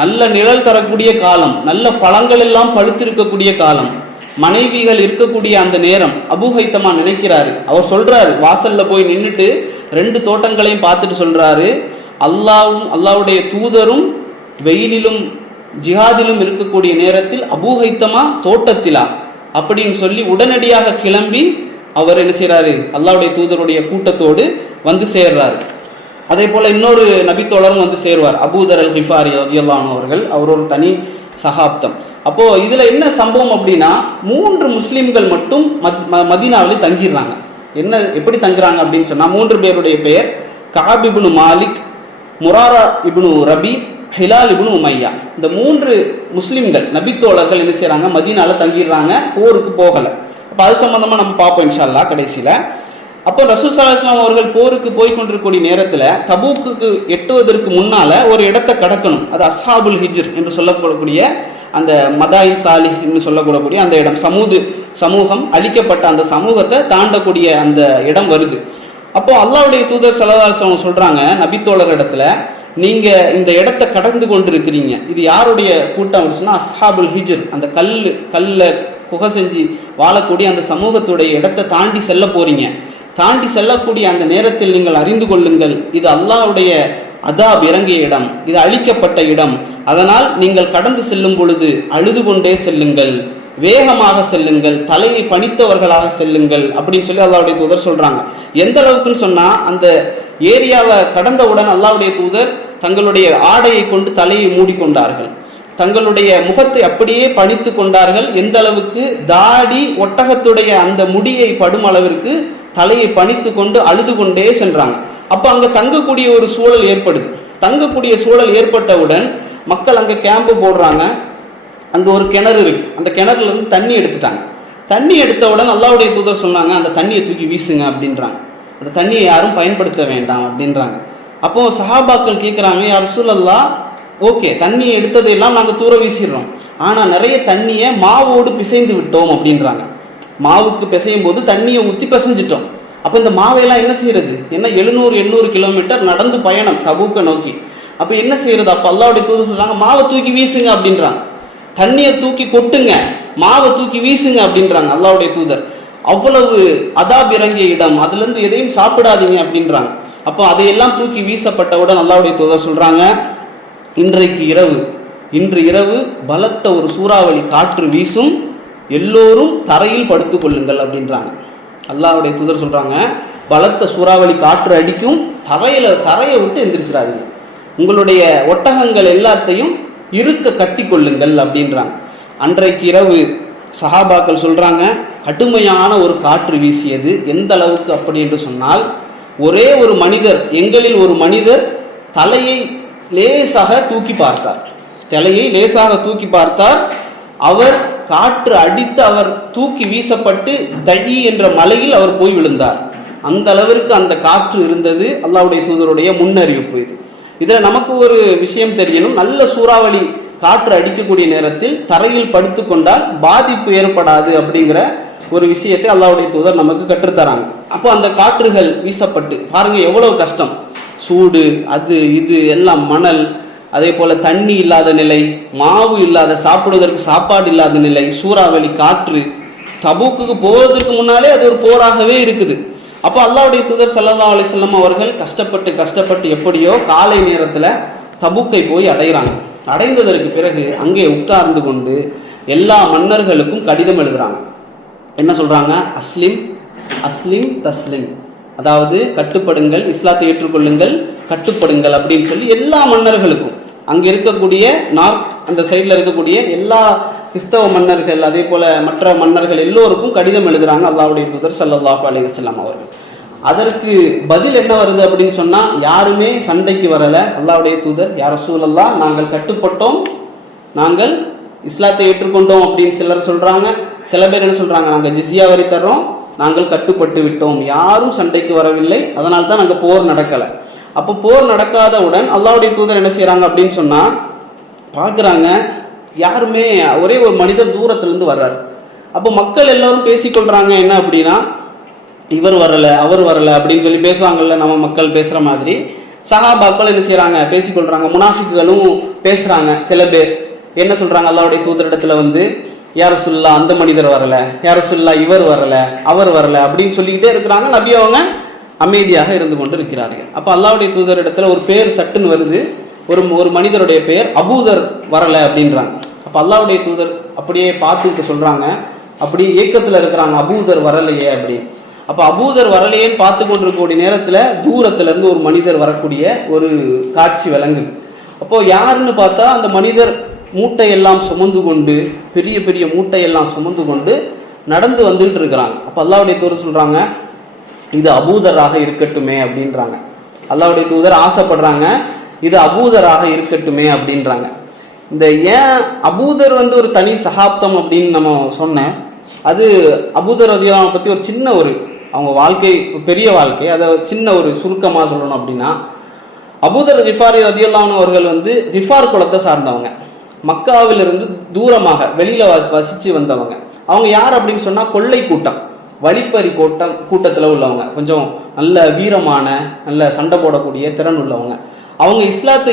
நல்ல நிழல் தரக்கூடிய காலம், நல்ல பழங்கள் எல்லாம் பழுத்திருக்கக்கூடிய காலம், மனைவிகள் இருக்கக்கூடிய அந்த நேரம். அபூ ஹைத்தமா நினைக்கிறாரு, அவர் சொல்றாரு, வாசல்ல போய் நின்றுட்டு 2 தோட்டங்களையும் பார்த்துட்டு சொல்றாரு, அல்லாஹ்வுடைய தூதரும் வெயிலிலும் ஜிஹாதிலும் இருக்கக்கூடிய நேரத்தில் அபூ ஹைத்தமா தோட்டத்திலா அப்படின்னு சொல்லி உடனடியாக கிளம்பி அவர் என்ன செய்யறாரு, அல்லாஹ்வுடைய தூதருடைய கூட்டத்தோடு வந்து சேர்றாரு. அதே போல இன்னொரு நபித்தோழரும் வந்து சேருவார், அபூதர் அல் கிஃபாரி ரலியல்லாஹு அன்ஹு அவர்கள். அவர் ஒரு தனி சகாப்தம். அப்போ இதுல என்ன சம்பவம் அப்படின்னா, 3 முஸ்லிம்கள் மட்டும் மதீனாவில் தங்கிடுறாங்க. என்ன எப்படி தங்குறாங்க அப்படின்னு சொன்னா, 3 பேருடைய பெயர் கஅப் இப்னு மாலிக், முராரா இப்னு ரபி, ஹிலால் இப்னு உமையா. இந்த 3 முஸ்லிம்கள் நபித்தோழர்கள் என்ன செய்யறாங்க, மதீனால தங்கிடுறாங்க, போருக்கு போகல. அப்ப அது சம்பந்தமா நம்ம பார்ப்போம் இன்ஷா அல்லாஹ் கடைசியில. அப்போ ரசூல் ஸல்லல்லாஹு அலைஹி வஸல்லம் அவர்கள் போருக்கு போய் கொண்டிருக்கக்கூடிய நேரத்தில் தபூக்கு எட்டுவதற்கு முன்னால ஒரு இடத்தை கடக்கணும். அது அஸ்ஹாபுல் ஹிஜ்ர் என்று சொல்லப்படக்கூடிய அந்த மதாயின் சாலிஹ் என்று சொல்லக்கூடக்கூடிய அந்த இடம், சமூகம் அழிக்கப்பட்ட அந்த சமூகத்தை தாண்டக்கூடிய அந்த இடம் வருது. அப்போ அல்லாஹ்வுடைய தூதர் ஸல்லல்லாஹு அலைஹி வஸல்லம் சொல்றாங்க நபித்தோழர் இடத்துல, நீங்க இந்த இடத்தை கடந்து கொண்டிருக்கிறீங்க, இது யாருடைய கூட்டம் அப்படின்னா அஸ்ஹாபுல் ஹிஜ்ர், அந்த கல்ல குகை செஞ்சு வாழக்கூடிய அந்த சமூகத்துடைய இடத்தை தாண்டி செல்ல போறீங்க. தாண்டி செல்லக்கூடிய அந்த நேரத்தில் நீங்கள் அறிந்து கொள்ளுங்கள், இது அல்லாஹ்வுடைய அதாப் இறங்கிய இடம், இது அழிக்கப்பட்ட இடம். அதனால் நீங்கள் கடந்து செல்லும் பொழுது அழுது கொண்டே செல்லுங்கள், வேகமாக செல்லுங்கள், தலையை பணித்தவர்களாக செல்லுங்கள் அப்படின்னு சொல்லி அல்லாஹ்வுடைய தூதர் சொல்றாங்க. எந்த அளவுக்குன்னு சொன்னா, அந்த ஏரியாவை கடந்தவுடன் அல்லாஹ்வுடைய தூதர் தங்களுடைய ஆடையை கொண்டு தலையை மூடிக்கொண்டார்கள், தங்களுடைய முகத்தை அப்படியே பணித்து கொண்டார்கள். எந்த அளவுக்கு, தாடி ஒட்டகத்துடைய அந்த முடியை படும் அளவிற்கு தலையை பணித்து கொண்டு அழுது கொண்டே சென்றாங்க. அப்ப அங்க தங்கக்கூடிய ஒரு சூழல் ஏற்படுது. தங்கக்கூடிய சூழல் ஏற்பட்டவுடன் மக்கள் அங்க கேம்பு போடுறாங்க. அங்க ஒரு கிணறு இருக்கு, அந்த கிணறுல இருந்து தண்ணி எடுத்துட்டாங்க. தண்ணி எடுத்தவுடன் அல்லாஹ்வுடைய தூதர் சொன்னாங்க, அந்த தண்ணியை தூக்கி வீசுங்க அப்படின்றாங்க, அந்த தண்ணியை யாரும் பயன்படுத்த வேண்டாம் அப்படின்றாங்க. அப்போ சஹாபாக்கள் கேட்குறாங்க, யா ரசூலல்லாஹ், ஓகே தண்ணியை எடுத்ததையெல்லாம் நாங்கள் தூர வீசிடுறோம், ஆனால் நிறைய தண்ணியை மாவோடு பிசைந்து விட்டோம் அப்படின்றாங்க. மாவுக்கு பிசையும் போது தண்ணியை ஊற்றி பிசைஞ்சிட்டோம். அப்போ இந்த மாவையெல்லாம் என்ன செய்யறது, என்ன 700-800 கிலோமீட்டர் நடந்து பயணம் தபூக்கை நோக்கி. அப்போ என்ன செய்யறது? அப்போ அல்லாஹ்வுடைய தூதர் சொல்றாங்க, மாவை தூக்கி வீசுங்க அப்படின்றாங்க, தண்ணியை தூக்கி கொட்டுங்க, மாவை தூக்கி வீசுங்க அப்படின்றாங்க அல்லாஹ்வுடைய தூதர். அவ்வளவு அதாப் இறங்கிய இடம், அதுல இருந்து எதையும் சாப்பிடாதீங்க அப்படின்றாங்க. அப்போ அதையெல்லாம் தூக்கி வீசப்பட்டவுடன் அல்லாஹ்வுடைய தூதர் சொல்றாங்க, இன்று இரவு பலத்த ஒரு சூறாவளி காற்று வீசும், எல்லோரும் தரையில் படுத்துக் கொள்ளுங்கள் அப்படின்றாங்க. அல்லாஹ்வுடைய தூதர் சொல்றாங்க, பலத்த சூறாவளி காற்று அடிக்கும், தரையை விட்டு எந்திரிச்சிடாதீங்க, உங்களுடைய ஒட்டகங்கள் எல்லாத்தையும் இருக்க கட்டி கொள்ளுங்கள் அப்படின்றாங்க. அன்றைக்கு இரவு சஹாபாக்கள் சொல்றாங்க, கடுமையான ஒரு காற்று வீசியது. எந்த அளவுக்கு அப்படி என்று சொன்னால், ஒரே ஒரு மனிதர், எங்களில் ஒரு மனிதர் தலையை லேசாக தூக்கி பார்த்தார். அவர் காற்று அடித்து அவர் தூக்கி வீசப்பட்டு தயி என்ற மலையில் அவர் போய் விழுந்தார். அந்த அளவிற்கு அந்த காற்று இருந்தது. அல்லாஹ்வுடைய தூதருடைய முன்னறிவிப்பு இது. இதில் நமக்கு ஒரு விஷயம் தெரியணும், நல்ல சூறாவளி காற்று அடிக்கக்கூடிய நேரத்தில் தரையில் படுத்து கொண்டால் பாதிப்பு ஏற்படாது அப்படிங்கிற ஒரு விஷயத்தை அல்லாஹ்வுடைய தூதர் நமக்கு கற்றுத்தராங்க. அப்போ அந்த காற்றுகள் வீசப்பட்டு பாருங்க எவ்வளவு கஷ்டம், சூடு, அது இது எல்லாம், மணல், அதே போல தண்ணி இல்லாத நிலை, மாவு இல்லாத, சாப்பிடுவதற்கு சாப்பாடு இல்லாத நிலை, சூறாவளி காற்று. தபூக்குக்கு போவதற்கு முன்னாலே அது ஒரு போராகவே இருக்குது. அப்போ அல்லாஹ்வுடைய தூதர் ஸல்லல்லாஹு அலைஹி வஸல்லம் அவர்கள் கஷ்டப்பட்டு எப்படியோ காலை நேரத்தில் தபூக்கை போய் அடைகிறாங்க. அடைந்ததற்கு பிறகு அங்கே உட்கார்ந்து கொண்டு எல்லா மன்னர்களுக்கும் கடிதம் எழுதுறாங்க. என்ன சொல்றாங்க? அஸ்லிம் தஸ்லிம், அதாவது கட்டுப்படுங்கள், இஸ்லாத்தை ஏற்றுக்கொள்ளுங்கள், கட்டுப்படுங்கள் அப்படின்னு சொல்லி எல்லா மன்னர்களுக்கும், அங்க இருக்கக்கூடிய அந்த சைடில் இருக்கக்கூடிய எல்லா கிறிஸ்தவ மன்னர்கள், அதே போல மற்ற மன்னர்கள் எல்லோருக்கும் கடிதம் எழுதுறாங்க அல்லாஹ்வுடைய தூதர் ஸல்லல்லாஹு அலைஹி வஸல்லம் அவர்கள். அதற்கு பதில் என்ன வருது அப்படின்னு சொன்னா, யாருமே சண்டைக்கு வரல. அல்லாஹ்வுடைய தூதர், யா ரசூலல்லாஹ், நாங்கள் கட்டுப்பட்டோம், நாங்கள் இஸ்லாத்தை ஏற்றுக்கொண்டோம் அப்படின்னு சிலர் சொல்றாங்க. சில பேர் என்ன சொல்றாங்க, நாங்கள் ஜிஸ்யா வரி தர்றோம், நாங்கள் கட்டுப்பட்டு விட்டோம், யாரும் சண்டைக்கு வரவில்லை, அதனால தான் நாங்கள் போர் நடக்கலை. அப்போ போர் நடக்காதவுடன் அல்லாஹ்வுடைய தூதர் என்ன செய்யறாங்க அப்படின்னு சொன்னா, பார்க்குறாங்க யாருமே, ஒரே ஒரு மனிதர் தூரத்திலிருந்து வர்றாரு. அப்போ மக்கள் எல்லாரும் பேசிக்கொள்றாங்க என்ன அப்படின்னா, இவர் வரல அவர் வரல அப்படின்னு சொல்லி பேசுவாங்கல்ல, நம்ம மக்கள் பேசுற மாதிரி. சஹாபாக்கள் என்ன செய்யறாங்க, பேசிக்கொள்றாங்க. முனாஃபிக்குகளும் பேசுறாங்க. சில பேர் என்ன சொல்றாங்க, அல்லாஹ்வுடைய தூதரிடத்துல வந்து யா ரசூலுல்லாஹ் அந்த மனிதர் வரல, யா ரசூலுல்லாஹ் இவர் வரல, அவர் வரல அப்படின்னு சொல்லிக்கிட்டே இருக்கிறாங்க. நபி அவங்க அமைதியாக இருந்து கொண்டு இருக்கிறார்கள். அப்ப அல்லாஹ்வுடைய தூதரிடத்துல ஒரு பேர் சட்டுன்னு வருது, ஒரு மனிதருடைய பெயர் அபூதர் வரல அப்படின்றாங்க. அப்ப அல்லாஹ்வுடைய தூதர் அப்படியே பார்த்துட்டு சொல்றாங்க, அப்படியே ஏக்கத்துல இருக்கிறாங்க, அபூதர் வரலையே அப்படின்னு. அப்ப அபூதர் வரலையேன்னு பார்த்து கொண்டிருக்கக்கூடிய நேரத்துல தூரத்துல இருந்து ஒரு மனிதர் வரக்கூடிய ஒரு காட்சி விளங்குது. அப்போ யாருன்னு பார்த்தா அந்த மனிதர் மூட்டையெல்லாம் சுமந்து கொண்டு, பெரிய பெரிய மூட்டையெல்லாம் சுமந்து கொண்டு நடந்து வந்துட்டு இருக்கிறாங்க. அப்ப அல்லாஹ்வுடைய தூதர் சொல்றாங்க, இது அபூதராக இருக்கட்டுமே அப்படின்றாங்க. அல்லாஹ்வுடைய தூதர் ஆசைப்படுறாங்க, இது அபூதராக இருக்கட்டுமே அப்படின்றாங்க. இந்த ஏன் அபூதர் வந்து ஒரு தனி சகாப்தம் அப்படின்னு நம்ம சொன்னேன், அது அபூதர் ரலியல்லாஹு பத்தி ஒரு சின்ன ஒரு அவங்க வாழ்க்கை, பெரிய வாழ்க்கை, அதை சின்ன ஒரு சுருக்கமாக சொல்லணும் அப்படின்னா, அபூதர் கிஃபாரி ரலியல்லாஹு அவர்கள் வந்து கிஃபார் குலத்தை சார்ந்தவங்க. மக்காவிலிருந்து தூரமாக வெளியில வசிச்சு வந்தவங்க. அவங்க யார் அப்படின்னு சொன்னா கொள்ளை கூட்டம், வழிப்பறி கூட்டத்தில் உள்ளவங்க, கொஞ்சம் நல்ல வீரமான, நல்ல சண்டை போடக்கூடிய திறன் உள்ளவங்க. அவங்க இஸ்லாத்தை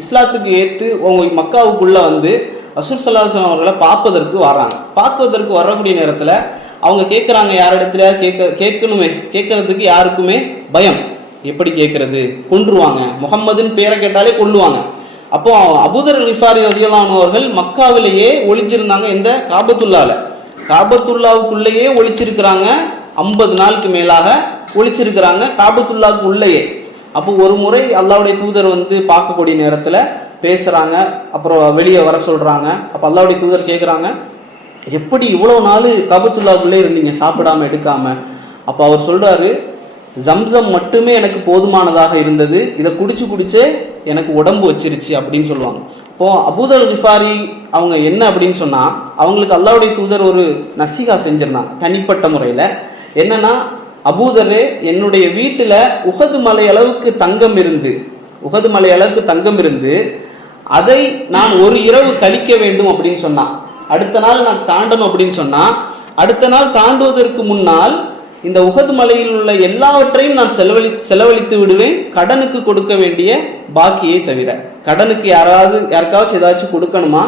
இஸ்லாத்துக்கு ஏற்று அவங்க மக்காவுக்குள்ள வந்து ரசூல் ஸல்லல்லாஹு அலைஹி வஸல்லம் அவர்களை பார்ப்பதற்கு வராங்க. பார்ப்பதற்கு வரக்கூடிய நேரத்தில் அவங்க கேட்குறாங்க, யாரிடத்துல கேட்கறதுக்கு யாருக்குமே பயம். எப்படி கேட்கறது, கொன்றுவாங்க, முகம்மதுன்னு பேரை கேட்டாலே கொல்லுவாங்க. அப்போ அபூதர் கிஃபாரி ரலியல்லாஹு அன்ஹு அவர்கள் மக்காவிலேயே ஒளிஞ்சிருந்தாங்க. இந்த காபத்துல்லாவுக்குள்ளேயே ஒளிச்சிருக்கிறாங்க. 50 நாளுக்கு மேலாக ஒளிச்சிருக்கிறாங்க காபத்துல்லாவுக்கு உள்ளேயே. அப்போ ஒரு முறை அல்லாஹ்வுடைய தூதர் வந்து பார்க்கக்கூடிய நேரத்தில் பேசுறாங்க, அப்புறம் வெளியே வர சொல்றாங்க. அப்போ அல்லாஹ்வுடைய தூதர் கேட்குறாங்க, எப்படி இவ்வளோ நாள் காபத்துல்லாவுக்குள்ளே இருந்தீங்க சாப்பிடாம எடுக்காம? அப்போ அவர் சொல்றாரு, ஜம்சம் மட்டுமே எனக்கு போதுமானதாக இருந்தது, இதை குடிச்சே எனக்கு உடம்பு வச்சிருச்சு அப்படின்னு சொல்லுவாங்க. இப்போ அபூதர் கிஃபாரி அவங்க என்ன அப்படின்னு சொன்னா, அவங்களுக்கு அல்லாஹ்வுடைய தூதர் ஒரு நசீகா செஞ்சிருந்தாங்க தனிப்பட்ட முறையில். என்னன்னா, அபூதரே, என்னுடைய வீட்டில் உஹது மலை அளவுக்கு தங்கம் இருந்து அதை நான் ஒரு இரவு கழிக்க வேண்டும் அப்படின்னு சொன்னா, அடுத்த நாள் நான் தாண்டணும் அப்படின்னு சொன்னா, அடுத்த நாள் தாண்டுவதற்கு முன்னால் இந்த உஹது மலையில் உள்ள எல்லாவற்றையும் நான் செலவழித்து விடுவேன், கடனுக்கு கொடுக்க வேண்டிய பாக்கியை தவிர. கடனுக்கு யாருக்காச்சும் ஏதாச்சும் கொடுக்கணுமா,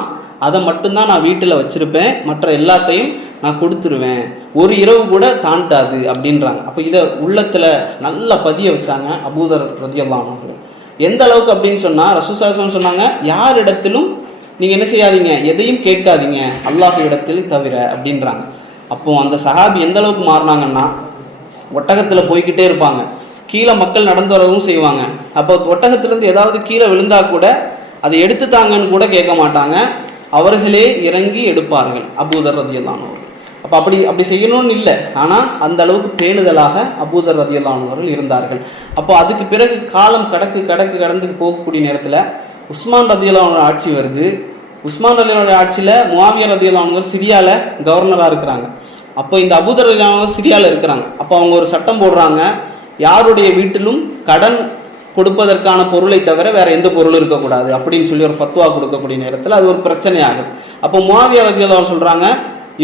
அதை மட்டும்தான் நான் வீட்டில் வச்சிருப்பேன், மற்ற எல்லாத்தையும் நான் கொடுத்துருவேன், ஒரு இரவு கூட தாண்டாது அப்படின்றாங்க. அப்போ இதை உள்ளத்துல நல்லா பதிய வச்சாங்க அபூதர் ரலியல்லாஹு அன்ஹு. எந்த அளவுக்கு அப்படின்னு சொன்னா, ரசூல் ஸல்லல்லாஹு அலைஹி வஸல்லம் சொன்னாங்க, யார் இடத்திலும் நீங்க என்ன செய்யாதீங்க, எதையும் கேட்காதீங்க அல்லாஹ் இடத்தில் தவிர அப்படின்றாங்க. அப்போ அந்த சஹாபி எந்த அளவுக்கு மாறினாங்கன்னா, ஒட்டகத்தில் போய்கிட்டே இருப்பாங்க, கீழே மக்கள் நடந்து வரவும் செய்வாங்க. அப்போ ஒட்டகத்திலேருந்து ஏதாவது கீழே விழுந்தா கூட அதை எடுத்துத்தாங்கன்னு கூட கேட்க மாட்டாங்க, அவர்களே இறங்கி எடுப்பார்கள் அபூதர் ரலியல்லாஹு அன்ஹு. அப்போ அப்படி செய்யணும்னு இல்லை, ஆனால் அந்த அளவுக்கு பேணுதலாக அபூதர் ரலியல்லாஹு அன்ஹு அவர்கள் இருந்தார்கள். அப்போ அதுக்கு பிறகு காலம் கடந்து போகக்கூடிய நேரத்தில் உஸ்மான் ரலியல்லாஹு அன்ஹு ஆட்சி வருது. உஸ்மான் ரலியல்லாஹு ஆட்சியில் முஆவியா ரலியல்லாஹு அன்ஹு சிரியாவில் கவர்னராக இருக்கிறாங்க. அப்போ இந்த அபூதர் ரலியல்லாஹு அன்ஹு சிரியாவில் இருக்கிறாங்க. அப்போ அவங்க ஒரு சட்டம் போடுறாங்க, யாருடைய வீட்டிலும் கடன் கொடுப்பதற்கான பொருளை தவிர வேற எந்த பொருளும் இருக்கக்கூடாது அப்படின்னு சொல்லி ஒரு ஃபத்வா கொடுக்கக்கூடிய நேரத்தில் அது ஒரு பிரச்சனை ஆகுது. அப்போ முஆவியா ரலியல்லாஹு அன்ஹு சொல்றாங்க,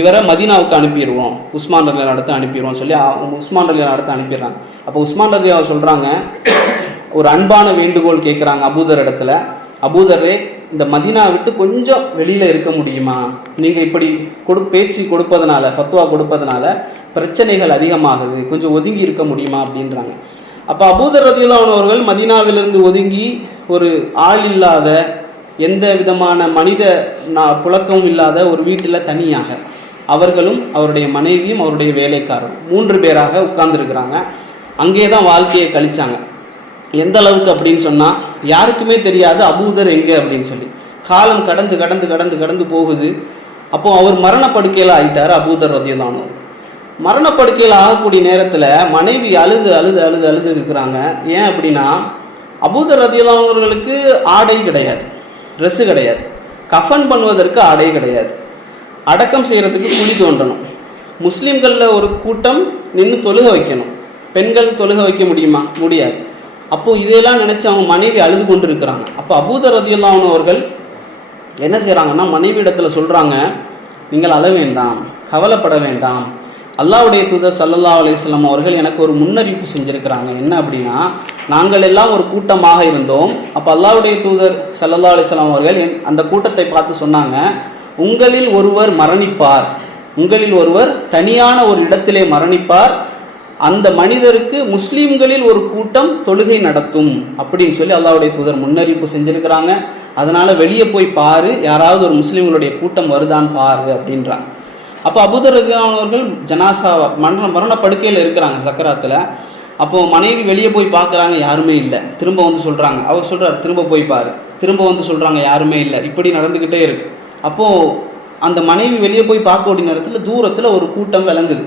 இவரை மதீனாவுக்கு அனுப்பிடுவோம், உஸ்மான் ரலியல்லாஹு அடுத்து அனுப்பிடுவோம் சொல்லி உஸ்மான் ரலியல்லாஹு அடுத்து அனுப்பிடுறாங்க. அப்போ உஸ்மான் ரலியல்லாஹு சொல்றாங்க, ஒரு அன்பான வேண்டுகோள் கேட்குறாங்க அபூதர் இடத்துல, அபூதரே, இந்த மதீனா விட்டு கொஞ்சம் வெளியில இருக்க முடியுமா? நீங்க இப்படி பேச்சு கொடுப்பதனால, ஃபத்வா கொடுப்பதனால பிரச்சனைகள் அதிகமாகுது, கொஞ்சம் ஒதுங்கி இருக்க முடியுமா அப்படின்றாங்க. அப்போ அபூதர் ரலியல்லாஹு அன்ஹு அவர்கள் மதீனாவிலிருந்து ஒதுங்கி ஒரு ஆள் இல்லாத, எந்த விதமான மனித புழக்கமும் இல்லாத ஒரு வீட்டில் தனியாக அவர்களும் அவருடைய மனைவியும் அவருடைய வேலைக்காரரும் 3 பேராக உட்கார்ந்துருக்கிறாங்க. அங்கே தான் வாழ்க்கையை கழிச்சாங்க. எந்த அளவுக்கு அப்படின்னு சொன்னால், யாருக்குமே தெரியாது அபூதர் எங்கே அப்படின்னு சொல்லி. காலம் கடந்து போகுது. அப்போ அவர் மரணப்படுக்கையில் ஆகிட்டார் அபூதர் ரலியல்லாஹு அன்ஹு. மரணப்படுக்கையில் ஆகக்கூடிய நேரத்தில் மனைவி அழுது இருக்கிறாங்க. ஏன் அப்படின்னா, அபூதர் ரலியல்லாஹு அன்ஹு அவர்களுக்கு ஆடை கிடையாது, ட்ரெஸ்ஸு கிடையாது, கஃபன் பண்ணுவதற்கு ஆடை கிடையாது, அடக்கம் செய்கிறதுக்கு குழி தோண்டணும், முஸ்லீம்களில் ஒரு கூட்டம் நின்று தொழுக வைக்கணும், பெண்கள் தொழுக வைக்க முடியுமா? முடியாது. அப்போது இதையெல்லாம் நினச்சி அவங்க மனைவி அழுது கொண்டு இருக்கிறாங்க. அப்போ அபூதர் ரலியல்லாஹு அன்ஹு அவர்கள் என்ன செய்கிறாங்கன்னா, மனைவி இடத்துல சொல்கிறாங்க, நீங்கள் அழ வேண்டாம், கவலைப்பட வேண்டாம், அல்லாஹ்வுடைய தூதர் ஸல்லல்லாஹு அலைஹி வஸல்லம் அவர்கள் எனக்கு ஒரு முன்னறிவிப்பு செஞ்சுருக்கிறாங்க. என்ன அப்படின்னா, நாங்கள் எல்லாம் ஒரு கூட்டமாக இருந்தோம். அப்போ அல்லாஹ்வுடைய தூதர் ஸல்லல்லாஹு அலைஹி வஸல்லம் அவர்கள் அந்த கூட்டத்தை பார்த்து சொன்னாங்க, உங்களில் ஒருவர் மரணிப்பார், உங்களில் ஒருவர் தனியான ஒரு இடத்திலே மரணிப்பார், அந்த மனிதருக்கு முஸ்லீம்களில் ஒரு கூட்டம் தொழுகை நடத்தும் அப்படின்னு சொல்லி அல்லாஹ்வுடைய தூதர் முன்னறிவிப்பு செஞ்சிருக்கிறாங்க. அதனால வெளியே போய் பாரு, யாராவது ஒரு முஸ்லீம்களுடைய கூட்டம் வருதான் பாரு அப்படின்றாங்க. அப்போ அபூதர் ரலியல்லாஹு அன்ஹு அவர்கள் ஜனாசா மரண படுக்கையில் இருக்கிறாங்க சக்கராத்தில். அப்போ மனைவி வெளியே போய் பார்க்குறாங்க, யாருமே இல்லை. திரும்ப வந்து சொல்கிறாங்க, அவர் சொல்கிறார் திரும்ப போய் பாரு, திரும்ப வந்து சொல்கிறாங்க யாருமே இல்லை. இப்படி நடந்துக்கிட்டே இருக்கு. அப்போது அந்த மனைவி வெளியே போய் பார்க்கக்கூடிய நேரத்தில் தூரத்தில் ஒரு கூட்டம் விளங்குது,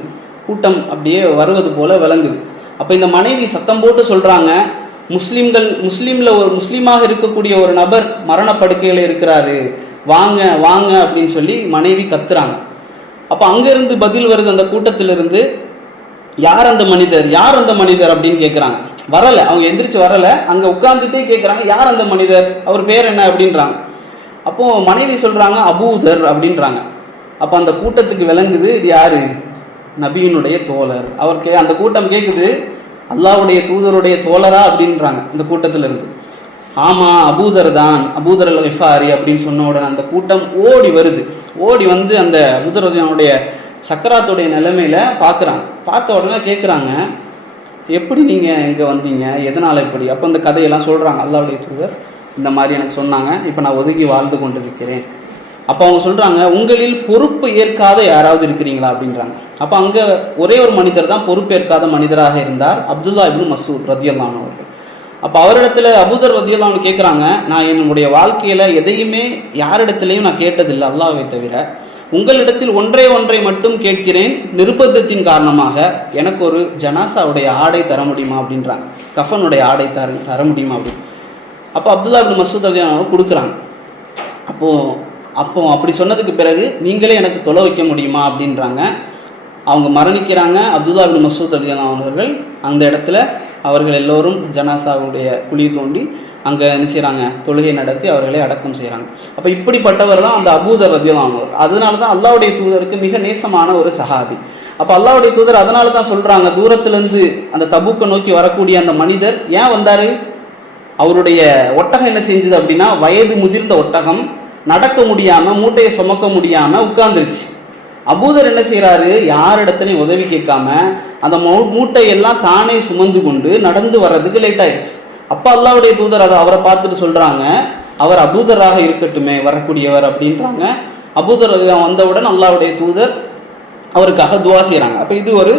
கூட்டம் அப்படியே வருவது போல விளங்குது. அப்போ இந்த மனைவி சத்தம் போட்டு சொல்கிறாங்க, முஸ்லீமில் ஒரு முஸ்லீமாக இருக்கக்கூடிய ஒரு நபர் மரணப்படுக்கையில் இருக்கிறாரு, வாங்க வாங்க அப்படின்னு சொல்லி மனைவி கத்துறாங்க. அப்போ அங்கேருந்து பதில் வருது அந்த கூட்டத்திலிருந்து, யார் அந்த மனிதர், யார் அந்த மனிதர் அப்படின்னு கேட்குறாங்க. வரலை, அவங்க எந்திரிச்சு வரலை, அங்கே உட்கார்ந்துட்டே கேட்குறாங்க, யார் அந்த மனிதர், அவர் பேர் என்ன அப்படின்றாங்க. அப்போது மனைவி சொல்கிறாங்க அபூதர் அப்படின்றாங்க. அப்போ அந்த கூட்டத்துக்கு விளங்குது இது யாரு, நபியினுடைய தோழர். அவருக்கு அந்த கூட்டம் கேட்குது, அல்லாஹ்வுடைய தூதருடைய தோழரா அப்படின்றாங்க இந்த கூட்டத்தில் இருந்து. ஆமாம் அபூதர் தான், அபூதர் அல் கிஃபாரி அப்படின்னு சொன்ன உடனே அந்த கூட்டம் ஓடி வருது. ஓடி வந்து அந்த அபூதர் ரலியல்லாஹு சக்கராத்துடைய நிலைமையில பார்க்குறாங்க. பார்த்த உடனே கேட்குறாங்க, எப்படி நீங்கள் இங்கே வந்தீங்க, எதனால் இப்படி? அப்போ அந்த கதையெல்லாம் சொல்கிறாங்க. அல்லாஹ்வுடைய தூதர் இந்த மாதிரி எனக்கு சொன்னாங்க, இப்போ நான் ஒதுங்கி வாழ்ந்து கொண்டு இருக்கிறேன். அப்போ அவங்க சொல்கிறாங்க, உங்களில் பொறுப்பு ஏற்காத யாராவது இருக்கிறீங்களா அப்படின்றாங்க. அப்போ அங்கே ஒரே ஒரு மனிதர் தான் பொறுப்பேற்காத மனிதராக இருந்தார், அப்துல்லா இப்னு மஸ்ஊத் ரலியல்லாஹு அன்ஹு அவர்கள். அப்போ அவரிடத்துல அபூதர் ரலியல்லாஹு அன்ஹு கேட்குறாங்க, நான் என்னுடைய வாழ்க்கையில் எதையுமே யாரிடத்துலையும் நான் கேட்டதில்லை அல்லாஹ்வை தவிர, உங்களிடத்தில் ஒன்றை மட்டும் கேட்கிறேன், நிர்பந்தத்தின் காரணமாக எனக்கு ஒரு ஜனாசாவுடைய ஆடை தர முடியுமா அப்படின்றாங்க, கஃபனுடைய ஆடை தர முடியுமா அப்படின்னு. அப்போ அப்துல்லா இப்னு மஸ்ஊத் ரலியல்லாஹு அன்ஹு கொடுக்குறாங்க. அப்போ அப்படி சொன்னதுக்கு பிறகு நீங்களே எனக்கு தொலை வைக்க முடியுமா அப்படின்றாங்க. அவங்க மரணிக்கிறாங்க. அப்துல்லா இப்னு மஸ்ஊத் ரலியல்லாஹு அன்ஹு அவர்கள் அந்த இடத்துல அவர்கள் எல்லோரும் ஜனாசாவுடைய குழி தோண்டி அங்கே என்ன செய்கிறாங்க, தொழுகை நடத்தி அவர்களை அடக்கம் செய்கிறாங்க. அப்போ இப்படிப்பட்டவர் தான் அந்த அபூதர் ரலியல்லாஹு அன்ஹு. அதனால தான் அல்லாஹ்வுடைய தூதருக்கு மிக நேசமான ஒரு சஹாபி. அப்போ அல்லாஹ்வுடைய தூதர் அதனால தான் சொல்கிறாங்க, தூரத்திலிருந்து அந்த தபூக்கை நோக்கி வரக்கூடிய அந்த மனிதர் ஏன் வந்தார், அவருடைய ஒட்டகம் என்ன செஞ்சது அப்படின்னா, வயது முதிர்ந்த ஒட்டகம், நடக்க முடியாமல் மூட்டையை சுமக்க முடியாமல் உட்கார்ந்துருச்சு. அபூதர் என்ன செய்கிறாரு, யாரிடத்துலையும் உதவி கேட்காம அந்த மூட்டையெல்லாம் தானே சுமந்து கொண்டு நடந்து வர்றதுக்கு லேட் ஆயிடுச்சு. அப்போ அல்லாஹ்வுடைய தூதர் அதை அவரை பார்த்துட்டு சொல்கிறாங்க, அவர் அபூதராக இருக்கட்டுமே வரக்கூடியவர் அப்படின்றாங்க. அபூதர் வந்தவுடன் அல்லாஹ்வுடைய தூதர் அவருக்காக துவா செய்கிறாங்க. அப்போ இது ஒரு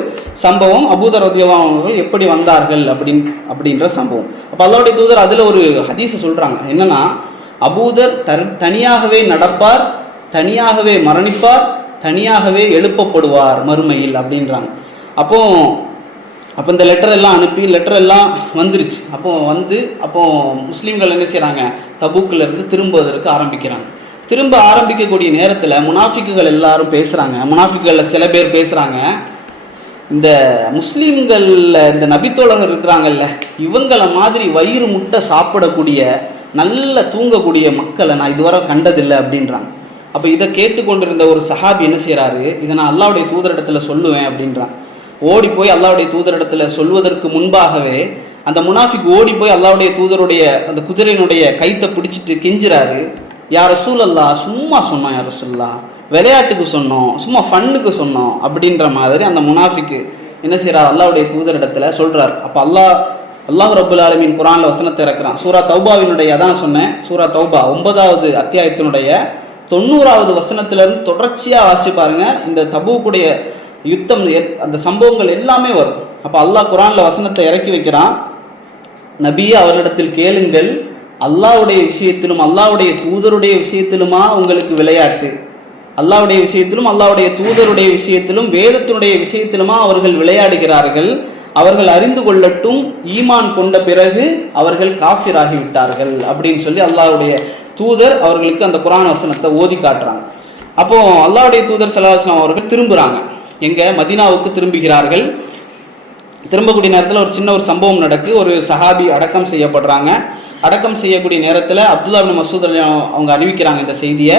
சம்பவம், அபூதர் ரலியல்லாஹு அன்ஹு எப்படி வந்தார்கள் அப்படின்ற சம்பவம். அப்போ அல்லாஹ்வுடைய தூதர் அதில் ஒரு ஹதீஸை சொல்கிறாங்க, என்னன்னா, அபூதர் தனியாகவே நடப்பார், தனியாகவே மரணிப்பார், தனியாகவே எழுப்பப்படுவார் மறுமையில் அப்படின்றாங்க. அப்போ இந்த லெட்டர் எல்லாம் அனுப்பி லெட்டர் எல்லாம் வந்துருச்சு. அப்போ முஸ்லீம்கள் என்ன செய்கிறாங்க, தபூக்கில் இருந்து திரும்புவதற்கு ஆரம்பிக்கிறாங்க. திரும்ப ஆரம்பிக்கக்கூடிய நேரத்தில் முனாஃபிக்குகள் எல்லாரும் பேசுகிறாங்க. முனாஃபிக்குகளில் சில பேர் பேசுகிறாங்க, இந்த முஸ்லீம்களில் இந்த நபித்தோழர்கள் இருக்கிறாங்கல்ல, இவங்கள மாதிரி வயிறு முட்டை சாப்பிடக்கூடிய நல்ல தூங்கக்கூடிய மக்களை நான் இதுவரை கண்டதில்லை அப்படின்றாங்க. அப்போ இதை கேட்டுக்கொண்டிருந்த ஒரு சஹாபி என்ன செய்கிறாரு, இதை நான் அல்லாஹ்வுடைய தூதரிடத்தில் சொல்லுவேன் அப்படின்றான். ஓடி போய் அல்லாஹ்வுடைய தூதரிடத்தில் சொல்வதற்கு முன்பாகவே அந்த முனாஃபிக் ஓடி போய் அல்லாஹ்வுடைய தூதருடைய அந்த குதிரையினுடைய கைத்தை பிடிச்சிட்டு கெஞ்சுறாரு, யா ரசூலல்லாஹ், சும்மா சொன்னோம் யா ரசூலுல்லாஹ், விளையாட்டுக்கு சொன்னோம், சும்மா ஃபன்னுக்கு சொன்னோம் அப்படின்ற மாதிரி அந்த முனாஃபிக்கு என்ன செய்கிறார், அல்லாஹ்வுடைய தூதரிடத்தில் சொல்கிறார். அப்போ அல்லாஹ் ரப்புல் ஆலமீன் குர்ஆன்ல வசனத்தை இறக்குறான். சூரா தௌபாவினுடைய, அதான் சொன்னேன், சூரா தௌபா 9வது அத்தியாயத்தினுடைய 90வது வசனத்திலிருந்து தொடர்ச்சியாக வாசிச்சு பாருங்க. இந்த தபூக்குடைய யுத்தம் அந்த சம்பவங்கள் எல்லாமே வரும். அப்போ அல்லாஹ் குர்ஆன்ல வசனத்தை இறக்கி வைக்கிறான், நபியே அவரிடத்தில் கேளுங்கள், அல்லாஹ்வுடைய விஷயத்திலும் அல்லாஹ்வுடைய தூதருடைய விஷயத்திலுமா உங்களுக்கு விளையாட்டு, அல்லாஹ்வுடைய விஷயத்திலும் அல்லாஹ்வுடைய தூதருடைய விஷயத்திலும் வேதத்தினுடைய விஷயத்திலுமா அவர்கள் விளையாடுகிறார்கள், அவர்கள் அறிந்து கொள்ளட்டும், ஈமான் கொண்ட பிறகு அவர்கள் காஃபிராகி விட்டார்கள் அப்படின்னு சொல்லி அல்லாஹ்வுடைய தூதர் அவர்களுக்கு அந்த குர்ஆன் வசனத்தை ஓதி காட்டுறாங்க. அப்போ அல்லாஹ்வுடைய தூதர் ஸல்லல்லாஹு அலைஹி வஸல்லம் அவர்கள் திரும்புறாங்க, எங்க மதீனாவுக்கு திரும்புகிறார்கள். திரும்பக்கூடிய நேரத்தில் ஒரு சின்ன ஒரு சம்பவம் நடக்கு. ஒரு சஹாபி அடக்கம் செய்யப்படுறாங்க. அடக்கம் செய்யக்கூடிய நேரத்தில் அப்துல்லா இப்னு மஸ்ஊத் அவங்க அறிவிக்கிறாங்க இந்த செய்தியை,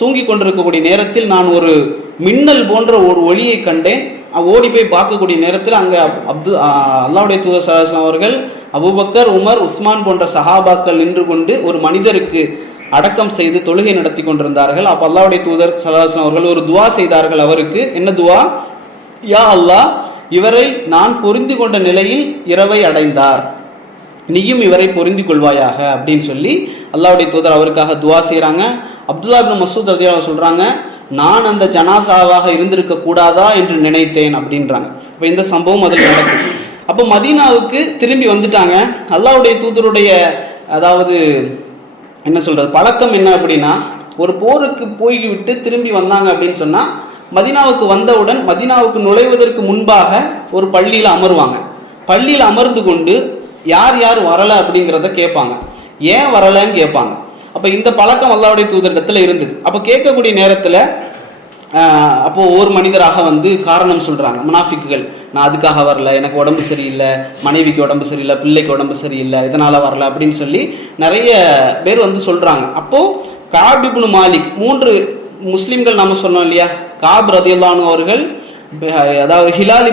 தூங்கி கொண்டிருக்கக்கூடிய நேரத்தில் நான் ஒரு மின்னல் போன்ற ஒரு ஒளியை கண்டேன், ஓடி போய் பார்க்கக்கூடிய நேரத்தில் அங்கே அல்லாஹ்வுடைய தூதர் ஸல்லல்லாஹு அலைஹி வஸல்லம் அவர்கள் அபூபக்கர், உமர், உஸ்மான் போன்ற சஹாபாக்கள் நின்று கொண்டு ஒரு மனிதருக்கு அடக்கம் செய்து தொழுகை நடத்தி கொண்டிருந்தார்கள். அப்போ அல்லாஹ்வுடைய தூதர் ஸல்லல்லாஹு அலைஹி வஸல்லம் அவர்கள் ஒரு துவா செய்தார்கள். அவருக்கு என்ன துவா? யா அல்லாஹ், இவரை நான் பொருந்தி கொண்ட நிலையில் இரவை அடைந்தார், நீயும் இவரை பொருந்தி கொள்வாயாக அப்படின்னு சொல்லி அல்லாஹ்வுடைய தூதர் அவருக்காக துவா செய்கிறாங்க. அப்துல்லா இப்னு மஸ்ஊத் ரலியல்லாஹு சொல்கிறாங்க, நான் அந்த ஜனாசாவாக இருந்திருக்க கூடாதா என்று நினைத்தேன் அப்படின்றாங்க. இப்போ இந்த சம்பவம் அதில் நடக்குது. அப்போ மதீனாவுக்கு திரும்பி வந்துட்டாங்க. அல்லாஹ்வுடைய தூதருடைய அதாவது என்ன சொல்கிறது பழக்கம் என்ன அப்படின்னா, ஒரு போருக்கு போய்விட்டு திரும்பி வந்தாங்க அப்படின்னு சொன்னால் மதீனாவுக்கு வந்தவுடன் மதீனாவுக்கு நுழைவதற்கு முன்பாக ஒரு பள்ளியில் அமருவாங்க. பள்ளியில் அமர்ந்து கொண்டு யார் யார் வரலை அப்படிங்கிறத கேட்பாங்க. ஏன் வரலைன்னு கேட்பாங்க. அப்போ இந்த பழக்கம் அல்லாஹ்வுடைய தூதரிடத்தில் இருந்தது. அப்போ கேட்கக்கூடிய நேரத்தில் அப்போது ஒரு மனிதராக வந்து காரணம் சொல்கிறாங்க முனாஃபிக்குகள், நான் அதுக்காக வரல, எனக்கு உடம்பு சரியில்லை, மனைவிக்கு உடம்பு சரியில்லை, பிள்ளைக்கு உடம்பு சரியில்லை, இதனால் வரல அப்படின்னு சொல்லி நிறைய பேர் வந்து சொல்கிறாங்க. அப்போது காப் இப்னு மாலிக், 3 முஸ்லீம்கள் நம்ம சொன்னோம் இல்லையா, காப் ரலியல்லாஹு அன்ஹு அவர்கள், அதாவது ஹிலால்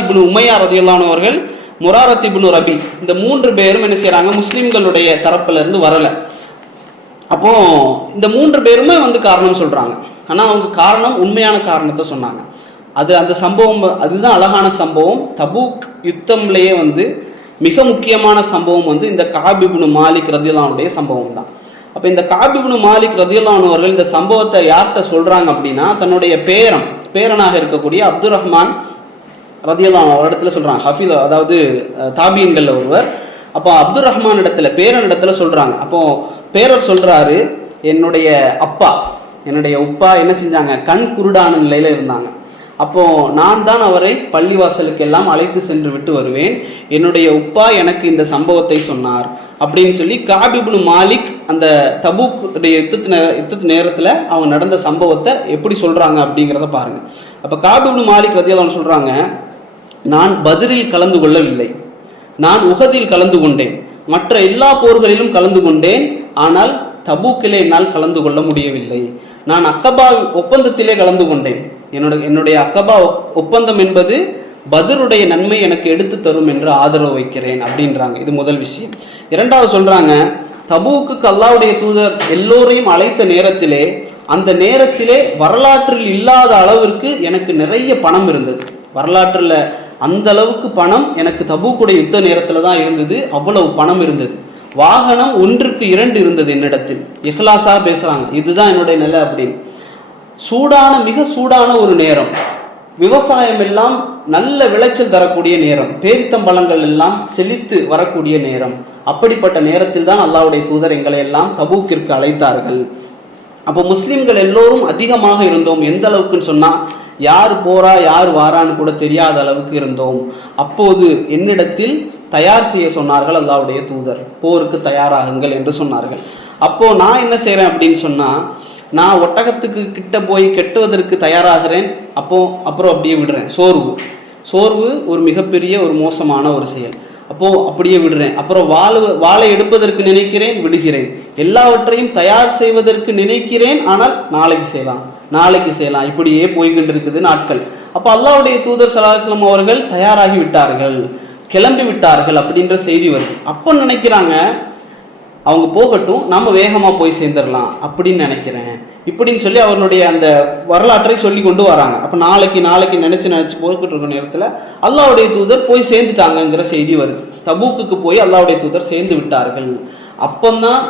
இப்னு உமையா ரலியல்லாஹு அன்ஹு அவர்கள், முராரத் இப்னு ரபி, இந்த 3 பேரும் என்ன செய்கிறாங்க, முஸ்லீம்களுடைய தரப்புல இருந்து வரலை. அப்போ இந்த 3 பேருமே வந்து காரணம் சொல்கிறாங்க. ஆனால் அவங்க காரணம் உண்மையான காரணத்தை சொன்னாங்க. அந்த சம்பவம் அதுதான் அழகான சம்பவம். தபூக் யுத்தம்லேயே வந்து மிக முக்கியமான சம்பவம் வந்து இந்த காப் இப்னு மாலிக் ரலியல்லாஹு அன்ஹுடைய சம்பவம் தான். அப்போ இந்த காப் இப்னு மாலிக் ரலியல்லாஹு அன்ஹு அவர்கள் இந்த சம்பவத்தை யார்கிட்ட சொல்கிறாங்க அப்படின்னா, தன்னுடைய பேரனாக இருக்கக்கூடிய அப்துர் ரஹ்மான் ரலியல்லாஹு அன்ஹு இடத்துல சொல்கிறாங்க. ஹஃபீல், அதாவது தாபியன்கள் ஒருவர். அப்போ அப்துர் ரஹ்மான் இடத்துல, பேரன் இடத்துல சொல்கிறாங்க. அப்போது பேரர் சொல்கிறாரு, என்னுடைய உப்பா என்ன செஞ்சாங்க, கண் குருடான நிலையில் இருந்தாங்க. அப்போது நான் தான் அவரை பள்ளிவாசலுக்கு எல்லாம் அழைத்து சென்று விட்டு வருவேன், என்னுடைய உப்பா எனக்கு இந்த சம்பவத்தை சொன்னார் அப்படின்னு சொல்லி காப் இப்னு மாலிக் அந்த தபூக் யுத்தத்து நேரத்தில் அவங்க நடந்த சம்பவத்தை எப்படி சொல்கிறாங்க அப்படிங்கிறத பாருங்கள். அப்போ காப் இப்னு மாலிக் ரலியல்லாஹு அன்ஹு சொல்கிறாங்க, நான் பத்ரில் கலந்து கொள்ளவில்லை, நான் உஹதில் கலந்து கொண்டேன், மற்ற எல்லா போர்களிலும் கலந்து கொண்டேன், ஆனால் தபூக்கிலே என்னால் கலந்து கொள்ள முடியவில்லை. நான் அக்கபா ஒப்பந்தத்திலே கலந்து கொண்டேன், என்னுடைய அக்கபா ஒப்பந்தம் என்பது பத்ருடைய நன்மை எனக்கு எடுத்து தரும் என்று ஆதரவு வைக்கிறேன் அப்படின்றாங்க. இது முதல் விஷயம். இரண்டாவது சொல்றாங்க, தபூக்கு அல்லாஹ்வுடைய தூதர் எல்லோரையும் அழைத்த நேரத்திலே, அந்த நேரத்திலே வரலாற்றில் இல்லாத அளவிற்கு எனக்கு நிறைய பணம் இருந்தது. வரலாற்றில் அந்த அளவுக்கு பணம் எனக்கு தபூக்குடைய யுத்த நேரத்தில் தான் இருந்தது. அவ்வளவு பணம் இருந்தது. வாகனம் 1க்கு 2 இருந்தது என்னிடத்தில். இஹ்லாஸா பேசுறாங்க, இதுதான் என்னுடைய நிலை அப்படின்னு. மிக சூடான ஒரு நேரம், விவசாயம் எல்லாம் நல்ல விளைச்சல் தரக்கூடிய நேரம், பேரித்தம்பழங்கள் எல்லாம் செழித்து வரக்கூடிய நேரம். அப்படிப்பட்ட நேரத்தில் தான் அல்லாஹ்வுடைய தூதர் எங்களை எல்லாம் தபூக்கிற்கு அழைத்தார்கள். அப்போ முஸ்லிம்கள் எல்லோரும் அதிகமாக இருந்தோம். எந்த அளவுக்குன்னு சொன்னால், யார் போறா யார் வாரான்னு கூட தெரியாத அளவுக்கு இருந்தோம். அப்போது என்னிடத்தில் தயார் செய்ய சொன்னார்கள் அல்லாஹ்வுடைய தூதர், போருக்கு தயாராகுங்கள் என்று சொன்னார்கள். அப்போ நான் என்ன செய்கிறேன் அப்படின்னு சொன்னால், நான் ஒட்டகத்துக்கு கிட்ட போய் கெட்டுவதற்கு தயாராகிறேன். அப்புறம் அப்படியே விடுறேன். சோர்வு ஒரு மிகப்பெரிய ஒரு மோசமான ஒரு செயல். அப்படியே விடுறேன். அப்புறம் வாளை எடுப்பதற்கு நினைக்கிறேன், விடுகிறேன். எல்லாவற்றையும் தயார் செய்வதற்கு நினைக்கிறேன், ஆனால் நாளைக்கு செய்யலாம், இப்படியே போய்கொண்டிருக்குது நாட்கள். அப்போ அல்லாஹ்வுடைய தூதர் ஸல்லல்லாஹு அலைஹி வஸல்லம் அவர்கள் தயாராகி விட்டார்கள், கிளம்பி விட்டார்கள் அப்படின்ற செய்தி வருது. அப்போ நினைக்கிறாங்க, அவங்க போகட்டும், நம்ம வேகமாக போய் சேர்ந்துடலாம் அப்படின்னு நினைக்கிறேன் இப்படின்னு சொல்லி அவர்களுடைய அந்த வரலாற்றை சொல்லி கொண்டு வராங்க. அப்போ நாளைக்கு நினச்சி போய்கிட்டு இருக்கிற நேரத்தில் அல்லாஹ்வுடைய தூதர் போய் சேர்ந்துட்டாங்கங்கிற செய்தி வருது. தபூக்குக்கு போய் அல்லாஹ்வுடைய தூதர் சேர்ந்து விட்டார்கள். அப்போதான்